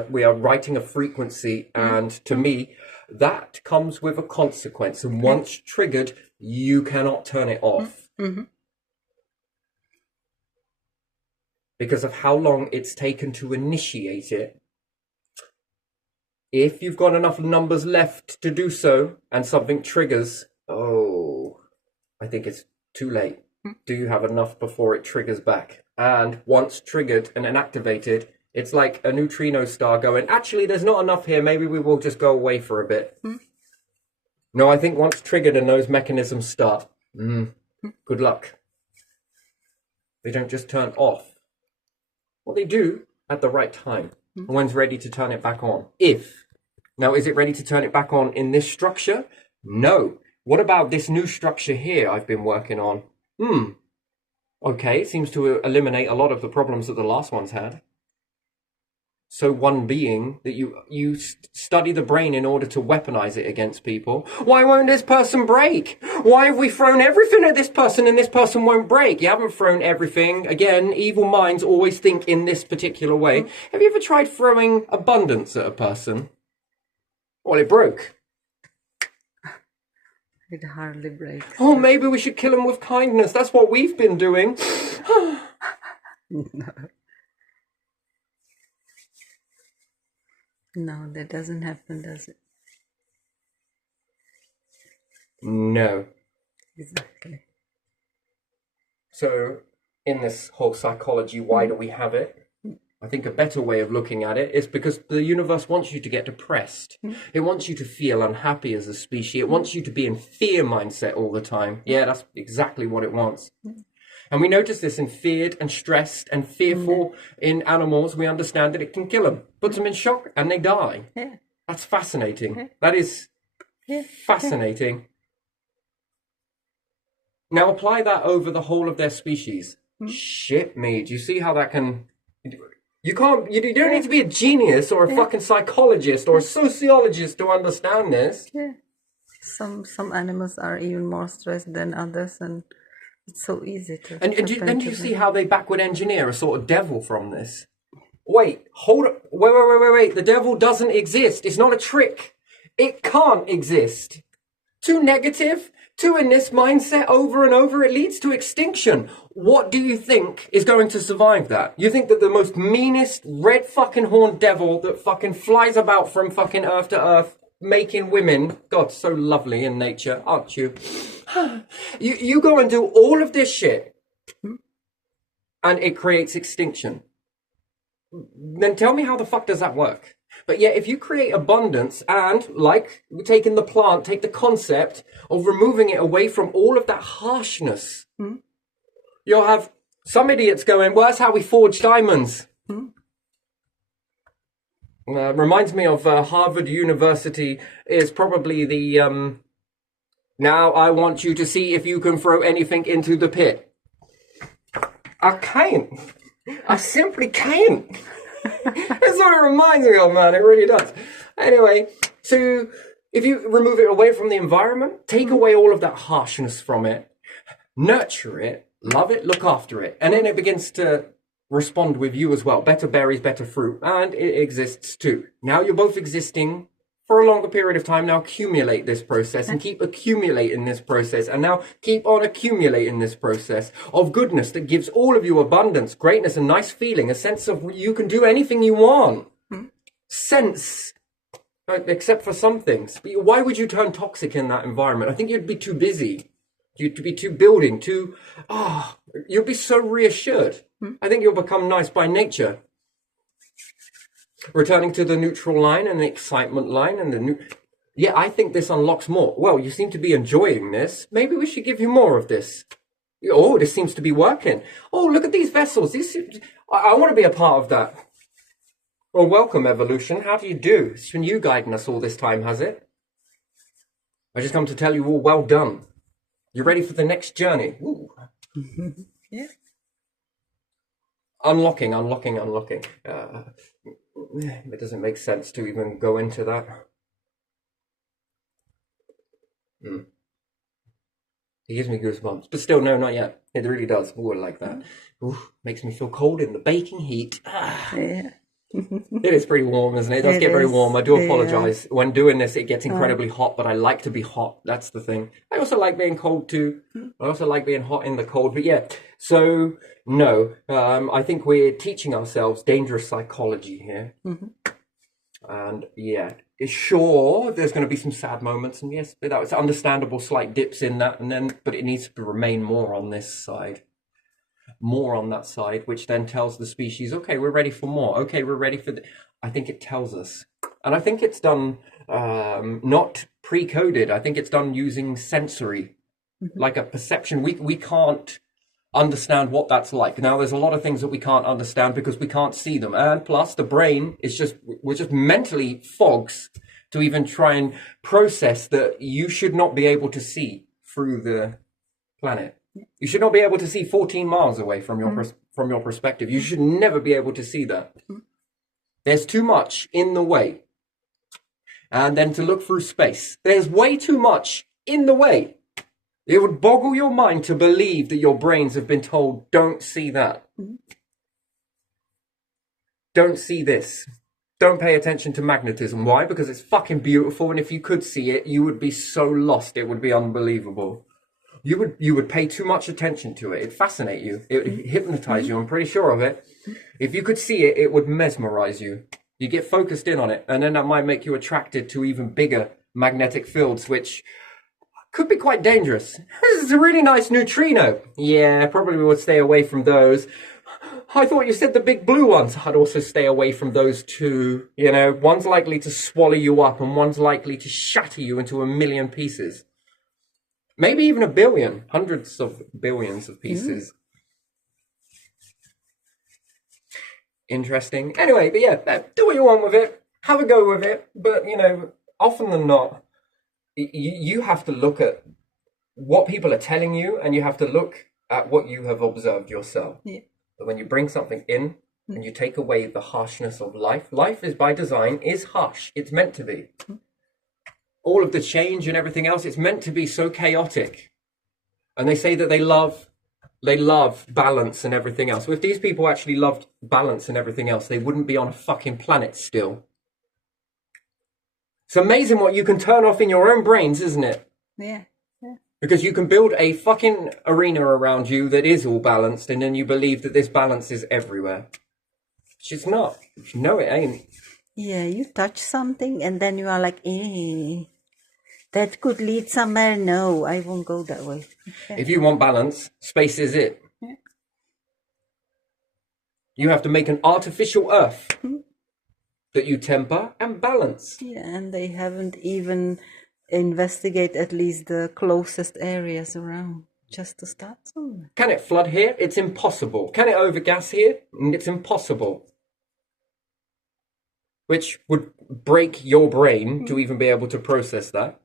We are writing a frequency, and to me, that comes with a consequence. And once triggered, you cannot turn it off. Because of how long it's taken to initiate it. If you've got enough numbers left to do so, and something triggers, I think it's too late. Do you have enough before it triggers back? And once triggered and activated, it's like a neutrino star going, actually, there's not enough here. Maybe we will just go away for a bit. No, I think once triggered and those mechanisms start, good luck. They don't just turn off. Well, they do at the right time. When's ready to turn it back on? Now, is it ready to turn it back on in this structure? No. What about this new structure here I've been working on? Okay, it seems to eliminate a lot of the problems that the last ones had. So one being that you study the brain in order to weaponize it against people. Why won't this person break? Why have we thrown everything at this person and this person won't break? You haven't thrown everything. Again, evil minds always think in this particular way. Have you ever tried throwing abundance at a person? Well, it broke. It hardly breaks. Oh, maybe we should kill him with kindness. That's what we've been doing. No, that doesn't happen, does it? No. Exactly. So, in this whole psychology, why do we have it? I think a better way of looking at it is because the universe wants you to get depressed. It wants you to feel unhappy as a species. It wants you to be in fear mindset all the time. Yeah, that's exactly what it wants. And we notice this in feared and stressed and fearful in animals. We understand that it can kill them, puts them in shock, and they die. Yeah. That's fascinating. That is fascinating. Now apply that over the whole of their species. Shit me. Do you see how that can... You don't need to be a genius or a fucking psychologist or a sociologist to understand this. Yeah. Some animals are even more stressed than others, and it's so easy to And tap then into you see them. how they backward engineer a sort of devil from this. Wait, hold up. Wait. The devil doesn't exist. It's not a trick. It can't exist. Too negative, too in this mindset over and over, it leads to extinction. What do you think is going to survive that? You think that the most meanest red fucking horned devil that fucking flies about from fucking earth to earth, making women, God, so lovely in nature, aren't you? You go and do all of this shit and it creates extinction. Then tell me how the fuck does that work? But yet, if you create abundance and, like, taking the plant, take the concept of removing it away from all of that harshness, you'll have some idiots going, well, that's how we forge diamonds. Reminds me of Harvard University is probably the, now I want you to see if you can throw anything into the pit. I can't. I simply can't. That's what it reminds me of, man. It really does. Anyway, so if you remove it away from the environment, take away all of that harshness from it, nurture it, love it, look after it, and then it begins to respond with you as well. Better berries, better fruit, and it exists too. Now you're both existing for a longer period of time. Now accumulate this process and keep accumulating this process, and now keep on accumulating this process of goodness that gives all of you abundance, greatness, a nice feeling, a sense of you can do anything you want. Sense, except for some things. But why would you turn toxic in that environment? I think you'd be too busy. You'd be too building, you'll be so reassured. I think you'll become nice by nature. Returning to the neutral line and the excitement line and yeah, I think this unlocks more. Well, you seem to be enjoying this. Maybe we should give you more of this. Oh, this seems to be working. Oh, look at these vessels. I want to be a part of that. Well, welcome, evolution. How do you do? It's been you guiding us all this time, has it? I just come to tell you all well done. You ready for the next journey? Ooh. Yeah. Unlocking. It doesn't make sense to even go into that. It gives me goosebumps. But still, no, not yet. It really does. Ooh, I like that. Ooh, makes me feel cold in the baking heat. Yeah. It is pretty warm, isn't it? It does It get very is, warm. I do yeah. apologize. When doing this, it gets incredibly hot, but I like to be hot. That's the thing. I also like being cold too. I also like being hot in the cold. But yeah, so no, I think we're teaching ourselves dangerous psychology here. And yeah, sure, there's going to be some sad moments, and yes, it's understandable slight dips in that, but it needs to remain more on this side. More on that side, which then tells the species, okay, we're ready for more. Okay, we're ready for I think it tells us. And I think it's done not pre-coded. I think it's done using sensory, like a perception. We can't understand what that's like. Now, there's a lot of things that we can't understand because we can't see them. And plus, the brain is we're just mentally fogs to even try and process that you should not be able to see through the planet. You should not be able to see 14 miles away from your perspective. You should never be able to see that. There's too much in the way. And then to look through space. There's way too much in the way. It would boggle your mind to believe that your brains have been told, don't see that. Don't see this. Don't pay attention to magnetism. Why? Because it's fucking beautiful. And if you could see it, you would be so lost. It would be unbelievable. You would pay too much attention to it. It'd fascinate you. It would hypnotize you. I'm pretty sure of it. If you could see it, it would mesmerize you. You get focused in on it, and then that might make you attracted to even bigger magnetic fields, which could be quite dangerous. This is a really nice neutrino. Yeah, probably would stay away from those. I thought you said the big blue ones. I'd also stay away from those too. You know, one's likely to swallow you up and one's likely to shatter you into a million pieces. Maybe even a billion, hundreds of billions of pieces. Interesting. Anyway, but yeah, do what you want with it. Have a go with it. But, you know, often than not, you have to look at what people are telling you and you have to look at what you have observed yourself. Yeah. But when you bring something in and you take away the harshness of life, life is by design is harsh. It's meant to be. All of the change and everything else, it's meant to be so chaotic. And they say that they love balance and everything else. So if these people actually loved balance and everything else, they wouldn't be on a fucking planet still. It's amazing what you can turn off in your own brains, isn't it? Yeah. Because you can build a fucking arena around you that is all balanced, and then you believe that this balance is everywhere. Which it's not. No, it ain't. Yeah, you touch something and then you are like, that could lead somewhere. No, I won't go that way. Okay. If you want balance, space is it. Yeah. You have to make an artificial earth that you temper and balance. Yeah, and they haven't even investigate at least the closest areas around just to start somewhere. Can it flood here? It's impossible. Can it overgas here? It's impossible. Which would break your brain to even be able to process that.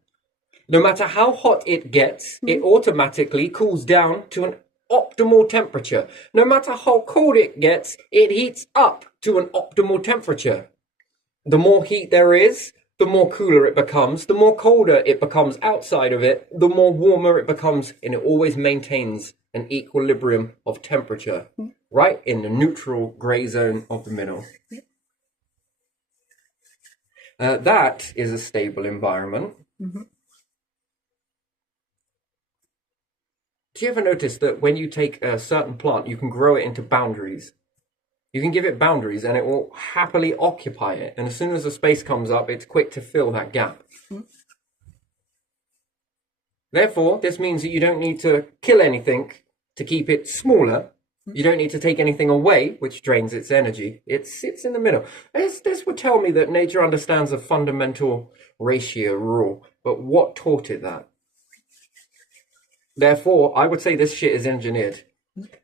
No matter how hot it gets, it automatically cools down to an optimal temperature. No matter how cold it gets, it heats up to an optimal temperature. The more heat there is, the more cooler it becomes. The more colder it becomes outside of it, the more warmer it becomes, and it always maintains an equilibrium of temperature, right in the neutral grey zone of the middle. That is a stable environment. Mm-hmm. Do you ever notice that when you take a certain plant, you can grow it into boundaries? You can give it boundaries and it will happily occupy it. And as soon as the space comes up, it's quick to fill that gap. Mm-hmm. Therefore, this means that you don't need to kill anything to keep it smaller. You don't need to take anything away, which drains its energy. It sits in the middle. This would tell me that nature understands a fundamental ratio rule. But what taught it that? Therefore, I would say this shit is engineered.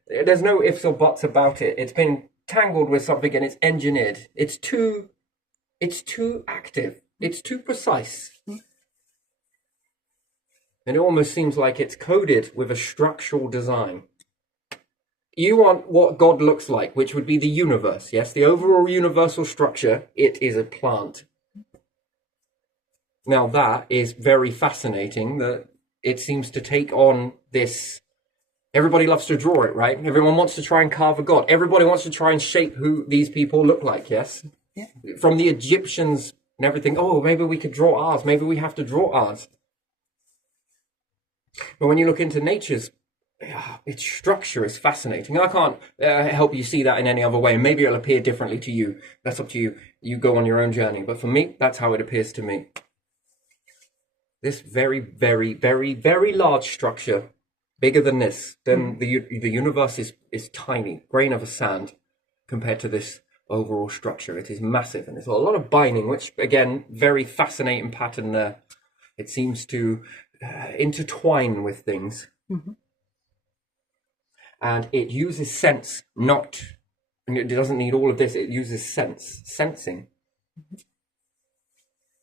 There's no ifs or buts about it. It's been tangled with something and it's engineered. It's too active. It's too precise. And it almost seems like it's coded with a structural design. You want what God looks like, which would be the universe, yes? The overall universal structure, it is a plant. Now that is very fascinating, that it seems to take on this. Everybody loves to draw it, right? Everyone wants to try and carve a god. Everybody wants to try and shape who these people look like, yes? Yeah. From the Egyptians and everything, oh, maybe we could draw ours. Maybe we have to draw ours. But when you look into nature's, its structure is fascinating. I can't help you see that in any other way. Maybe it'll appear differently to you. That's up to you. You go on your own journey. But for me, that's how it appears to me. This very, very, very, very large structure, bigger than this, then the universe is tiny, grain of a sand, compared to this overall structure. It is massive, and there's a lot of binding, which, again, very fascinating pattern there. It seems to intertwine with things. Mm-hmm. And it uses sense, it doesn't need all of this, it uses sensing. Mm-hmm.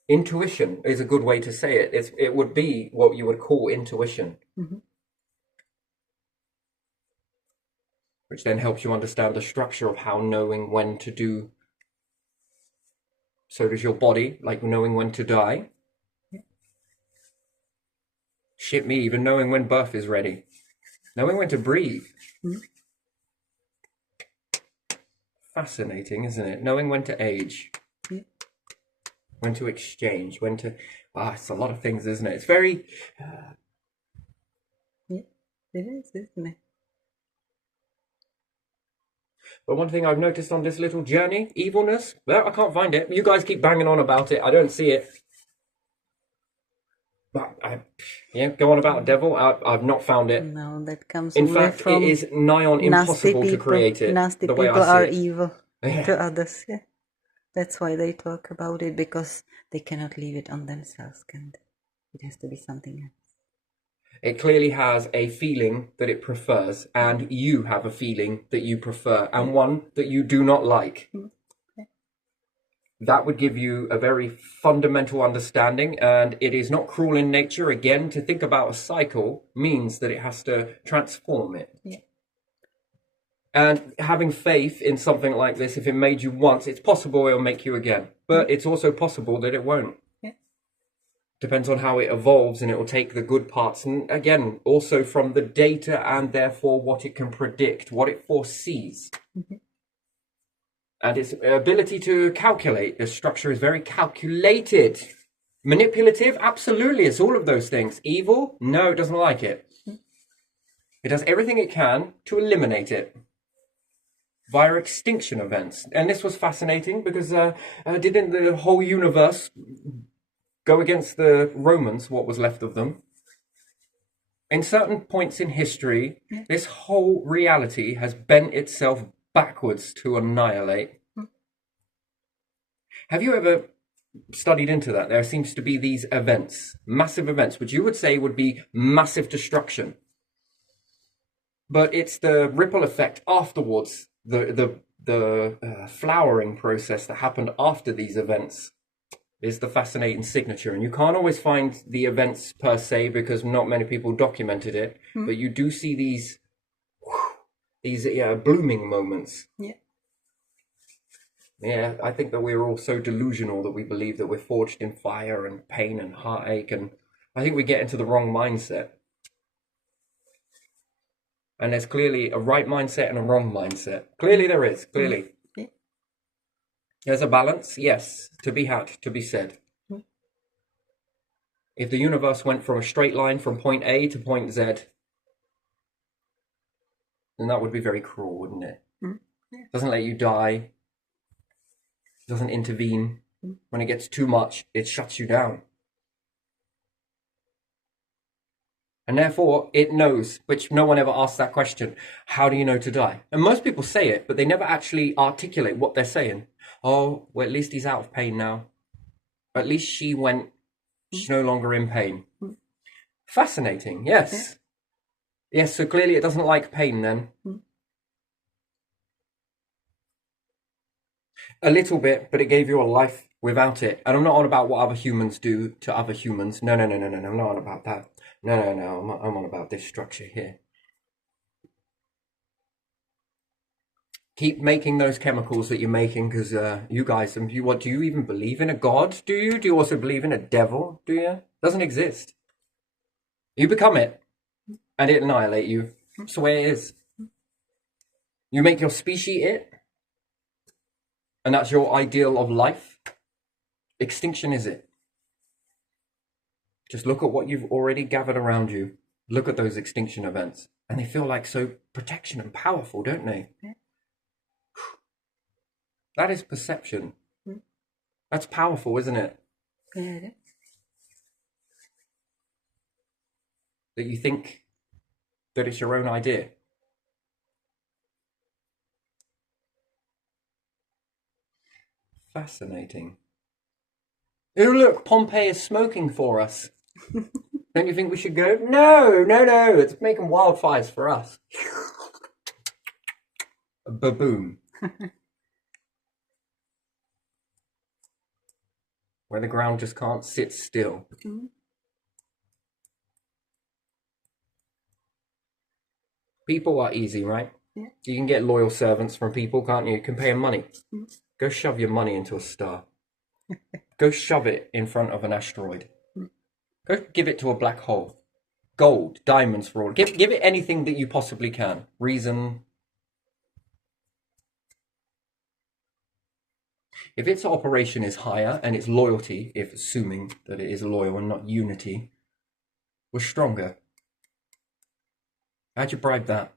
Intuition is a good way to say it. It would be what you would call intuition. Mm-hmm. Which then helps you understand the structure of how knowing when to do. So does your body, like knowing when to die. Yeah. Shit me, even knowing when birth is ready. Knowing when to breathe. Mm-hmm. Fascinating, isn't it? Knowing when to age. Yeah. When to exchange, when to... it's a lot of things, isn't it? It's very... Yeah, it is, isn't it? But one thing I've noticed on this little journey, evilness, well, I can't find it. You guys keep banging on about it. I don't see it. But yeah, go on about devil. I've not found it. No, that comes In only fact, it from is nigh on nasty impossible to people. create it. Nasty the way people I see are it. evil Yeah. to others. Yeah, that's why they talk about it, because they cannot leave it on themselves. Can they? It has to be something else. It clearly has a feeling that it prefers, and you have a feeling that you prefer, and one that you do not like. That would give you a very fundamental understanding, and it is not cruel in nature. Again, to think about a cycle means that it has to transform it. Yeah. And having faith in something like this, if it made you once, it's possible it'll make you again. But it's also possible that it won't. Yeah. Depends on how it evolves, and it will take the good parts. And again, also from the data and therefore what it can predict, what it foresees. And its ability to calculate. The structure is very calculated. Manipulative? Absolutely. It's all of those things. Evil? No, it doesn't like it. It does everything it can to eliminate it via extinction events. And this was fascinating because didn't the whole universe go against the Romans, what was left of them? In certain points in history, this whole reality has bent itself backwards to annihilate. Have you ever studied into that? There seems to be these events, massive events, which you would say would be massive destruction. But it's the ripple effect afterwards, the flowering process that happened after these events is the fascinating signature. And you can't always find the events per se because not many people documented it, but you do see these blooming moments. Yeah. Yeah, I think that we're all so delusional that we believe that we're forged in fire and pain and heartache, and I think we get into the wrong mindset. And there's clearly a right mindset and a wrong mindset. Clearly there is, clearly. Yeah. There's a balance, yes, to be had, to be said. If the universe went from a straight line from point A to point Z, then that would be very cruel, wouldn't it? Doesn't let you die, doesn't intervene. When it gets too much, it shuts you down. And therefore, it knows, which no one ever asks that question. How do you know to die? And most people say it, but they never actually articulate what they're saying. Oh, well, at least he's out of pain now. At least she's no longer in pain. Fascinating, yes. Yes, so clearly it doesn't like pain then. A little bit, but it gave you a life without it. And I'm not on about what other humans do to other humans. No, I'm not on about that. No, I'm on about this structure here. Keep making those chemicals that you're making, because you guys, what do you even believe in a god? Do you? Do you also believe in a devil? Do you? Doesn't exist. You become it, and it annihilate you. That's the way it is. You make your species it, and that's your ideal of life. Extinction is it. Just look at what you've already gathered around you. Look at those extinction events. And they feel like so protection and powerful, don't they? Yeah. That is perception. That's powerful, isn't it? Yeah, it is. That you think that it's your own idea. Fascinating. Oh, look, Pompeii is smoking for us. Don't you think we should go? No. It's making wildfires for us. Ba-boom. Where the ground just can't sit still. People are easy, right? Yeah. You can get loyal servants from people, can't you? You can pay them money. Go shove your money into a star. Go shove it in front of an asteroid. Go give it to a black hole. Gold, diamonds for all. Give it anything that you possibly can. Reason. If its operation is higher and its loyalty, if assuming that it is loyal and not unity, was stronger, how'd you bribe that?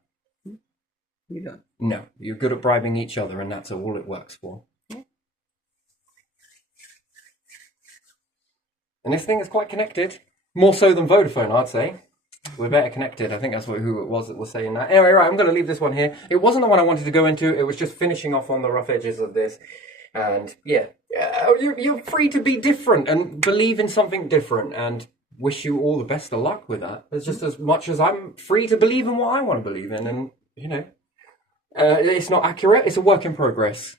You don't. No, you're good at bribing each other, and that's all it works for. Yeah. And this thing is quite connected, more so than Vodafone, I'd say. We're better connected. I think that's who it was that was saying that. Anyway, right, I'm going to leave this one here. It wasn't the one I wanted to go into. It was just finishing off on the rough edges of this. And yeah, you're free to be different and believe in something different, and wish you all the best of luck with that. It's just as much as I'm free to believe in what I want to believe in, and it's not accurate. It's a work in progress.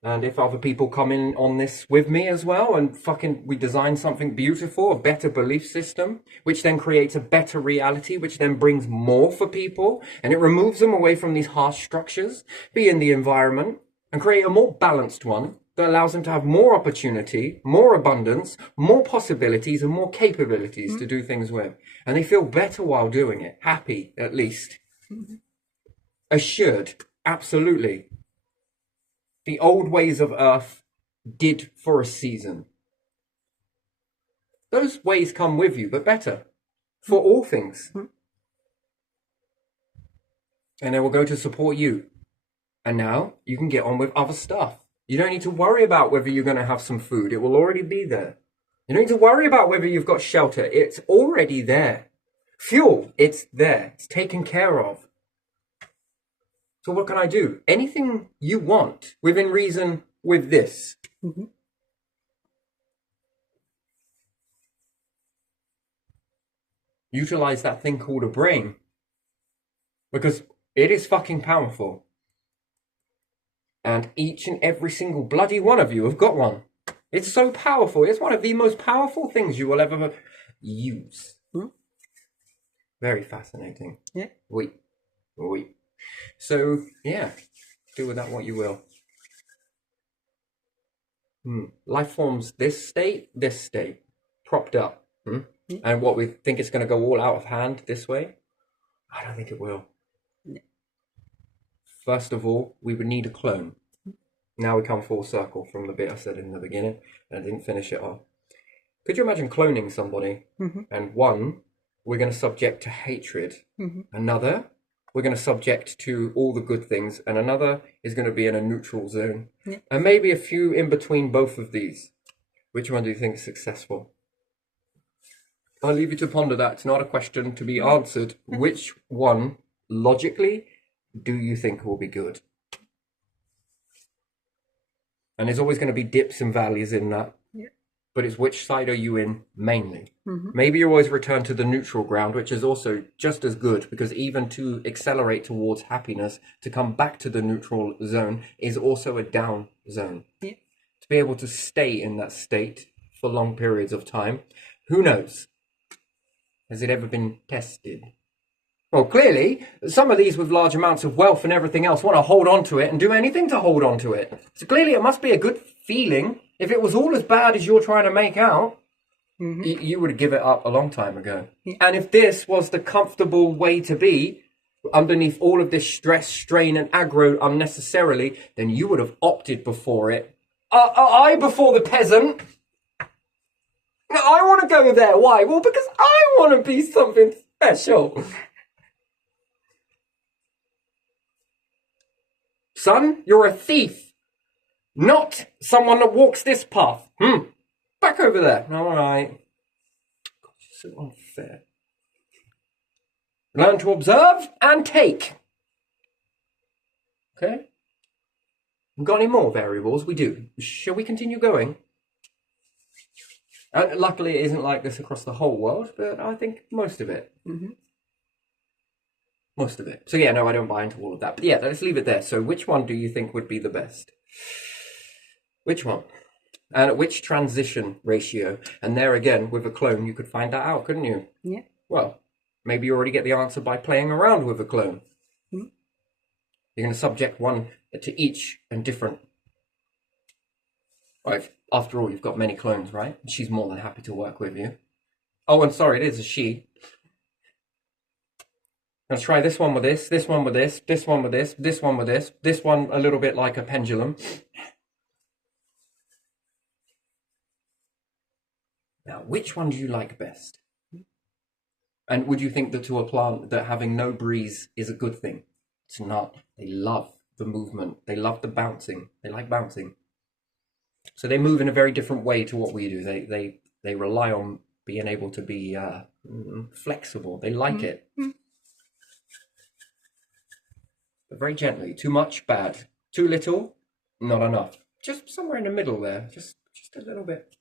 And if other people come in on this with me as well, and we design something beautiful, a better belief system, which then creates a better reality, which then brings more for people, and it removes them away from these harsh structures, be in the environment, and create a more balanced one that allows them to have more opportunity, more abundance, more possibilities, and more capabilities to do things with. And they feel better while doing it, happy at least. Assured, absolutely. The old ways of Earth did for a season. Those ways come with you, but better. For all things. And they will go to support you. And now you can get on with other stuff. You don't need to worry about whether you're going to have some food. It will already be there. You don't need to worry about whether you've got shelter. It's already there. Fuel, it's there. It's taken care of. So what can I do? Anything you want, within reason, with this. Utilize that thing called a brain. Because it is fucking powerful. And each and every single bloody one of you have got one. It's so powerful. It's one of the most powerful things you will ever use. Very fascinating. Yeah. Oui. So, yeah, do with that what you will. Life forms this state, propped up. And what we think it's going to go all out of hand this way, I don't think it will. Yeah. First of all, we would need a clone. Now we come full circle from the bit I said in the beginning, and I didn't finish it off. Could you imagine cloning somebody? And one, we're going to subject to hatred. Another, we're going to subject to all the good things, and another is going to be in a neutral zone. And maybe a few in between both of these. Which one do you think is successful? I'll leave you to ponder that. It's not a question to be answered. Which one, logically, do you think will be good? And there's always going to be dips and valleys in that. But it's which side are you in mainly? Maybe you always return to the neutral ground, which is also just as good, because even to accelerate towards happiness, to come back to the neutral zone is also a down zone. To be able to stay in that state for long periods of time, who knows? Has it ever been tested? Well, clearly, some of these with large amounts of wealth and everything else want to hold on to it and do anything to hold on to it. So clearly it must be a good feeling. If it was all as bad as you're trying to make out, you would give it up a long time ago. And if this was the comfortable way to be, underneath all of this stress, strain, and aggro unnecessarily, then you would have opted before it. I before the peasant. I want to go there. Why? Well, because I want to be something special. Son, you're a thief. Not someone that walks this path. Back over there. All right. Gosh, so unfair. Learn to observe and take. Okay? Got any more variables? We do. Shall we continue going? Luckily, it isn't like this across the whole world, but I think most of it. Most of it. So yeah, no, I don't buy into all of that. But yeah, let's leave it there. So which one do you think would be the best? Which one? And which transition ratio? And there again, with a clone, you could find that out, couldn't you? Yeah. Well, maybe you already get the answer by playing around with a clone. You're going to subject one to each and different. Right. After all, you've got many clones, right? She's more than happy to work with you. Oh, and sorry, it is a she. Let's try this one with this one with this one with this one with this one a little bit like a pendulum. Now, which one do you like best? And would you think that to a plant that having no breeze is a good thing? It's not. They love the movement. They love the bouncing. They like bouncing. So they move in a very different way to what we do. They rely on being able to be flexible. They like it. But very gently. Too much, bad. Too little, not enough. Just somewhere in the middle there. Just a little bit.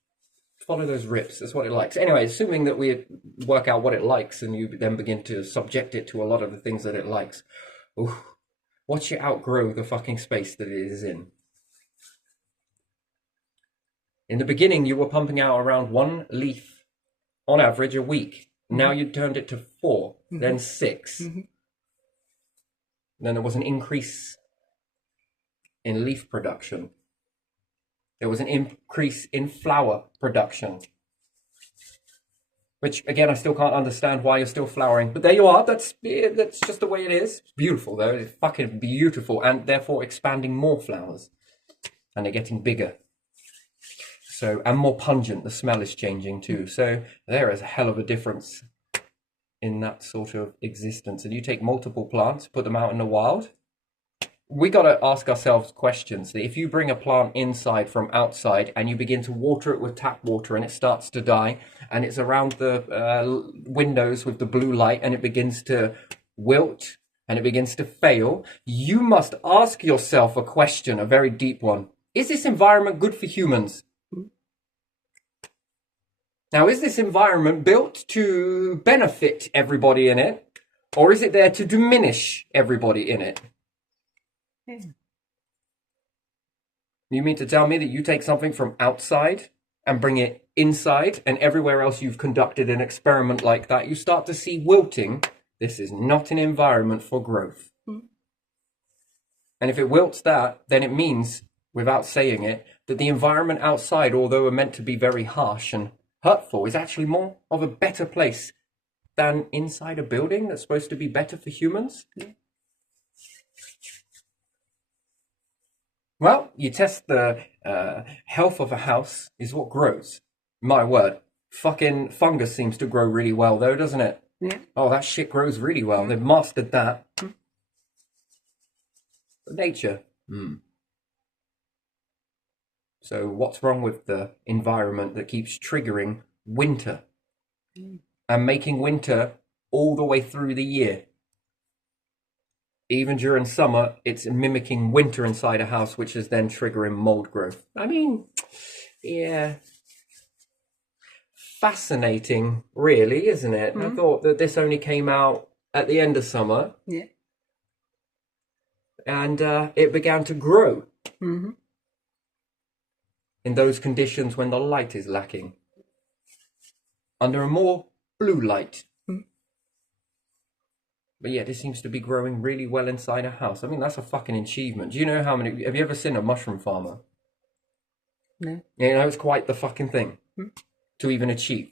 Follow those rips. That's what it likes. Anyway, assuming that we work out what it likes and you then begin to subject it to a lot of the things that it likes. Ooh, watch it outgrow the fucking space that it is in. In the beginning, you were pumping out around 1 leaf on average a week. Now you turned it to 4, then 6. Then there was an increase in leaf production. There was an increase in flower production. Which, again, I still can't understand why you're still flowering. But there you are. That's just the way it is. It's beautiful, though. It's fucking beautiful. And therefore expanding more flowers. And they're getting bigger. So, and more pungent. The smell is changing, too. So there is a hell of a difference in that sort of existence. And you take multiple plants, put them out in the wild. We got to ask ourselves questions. If you bring a plant inside from outside and you begin to water it with tap water and it starts to die and it's around the windows with the blue light and it begins to wilt and it begins to fail, you must ask yourself a question, a very deep one. Is this environment good for humans? Now, is this environment built to benefit everybody in it, or is it there to diminish everybody in it? You mean to tell me that you take something from outside and bring it inside, and everywhere else you've conducted an experiment like that, you start to see wilting? This is not an environment for growth. And if it wilts that, then it means, without saying it, that the environment outside, although meant to be very harsh and hurtful, is actually more of a better place than inside a building that's supposed to be better for humans. Well, you test the health of a house is what grows. My word. Fucking fungus seems to grow really well though, doesn't it? Yeah. Oh, that shit grows really well. They've mastered that. Nature. So what's wrong with the environment that keeps triggering winter and making winter all the way through the year? Even during summer, it's mimicking winter inside a house, which is then triggering mold growth. I mean, yeah. Fascinating, really, isn't it? I thought that this only came out at the end of summer. Yeah. And it began to grow in those conditions when the light is lacking. Under a more blue light. But yeah, this seems to be growing really well inside a house. I mean, that's a fucking achievement. Do you know how many... Have you ever seen a mushroom farmer? No. You know, it's quite the fucking thing to even achieve.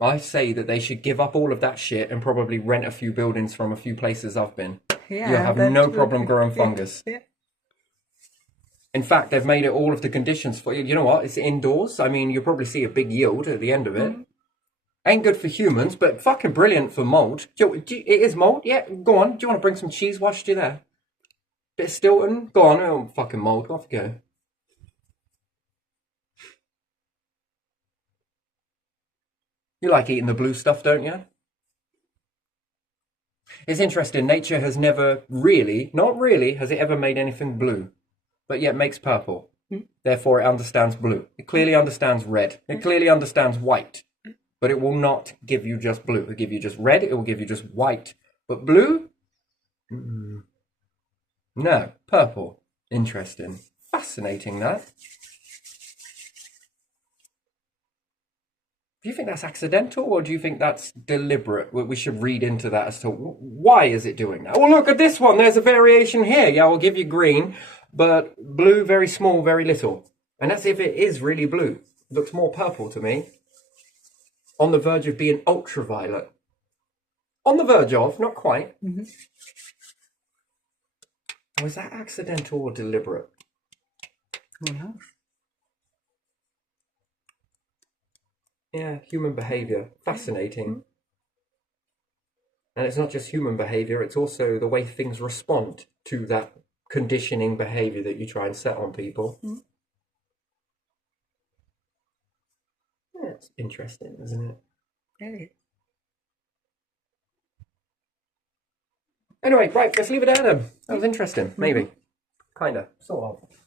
I say that they should give up all of that shit and probably rent a few buildings from a few places I've been. Yeah, You'll have no problem growing fungus. Yeah. In fact, they've made it all of the conditions for you. You know what? It's indoors. I mean, you'll probably see a big yield at the end of it. Ain't good for humans, but fucking brilliant for mold. It is mold? Yeah, go on. Do you want to bring some cheese whilst you're there? Bit of Stilton? Go on. Oh, fucking mold. Off you go. You like eating the blue stuff, don't you? It's interesting. Nature has never really, not really, has it ever made anything blue. But yet makes purple. Therefore, it understands blue. It clearly understands red. It clearly understands white. But it will not give you just blue. It will give you just red. It will give you just white. But blue? No. Purple. Interesting. Fascinating, that. Do you think that's accidental, or do you think that's deliberate? We should read into that as to why is it doing that? Well, look at this one. There's a variation here. Yeah, I'll give you green, but blue, very small, very little. And that's if it is really blue. It looks more purple to me. On the verge of being ultraviolet. On the verge of, not quite. Was that accidental or deliberate? Who knows? Yeah, human behaviour. Fascinating. And it's not just human behavior, it's also the way things respond to that conditioning behavior that you try and set on people. Yeah, it's interesting, isn't it? Very. Anyway, right, let's leave it there then. That was interesting, maybe. Kinda, sort of.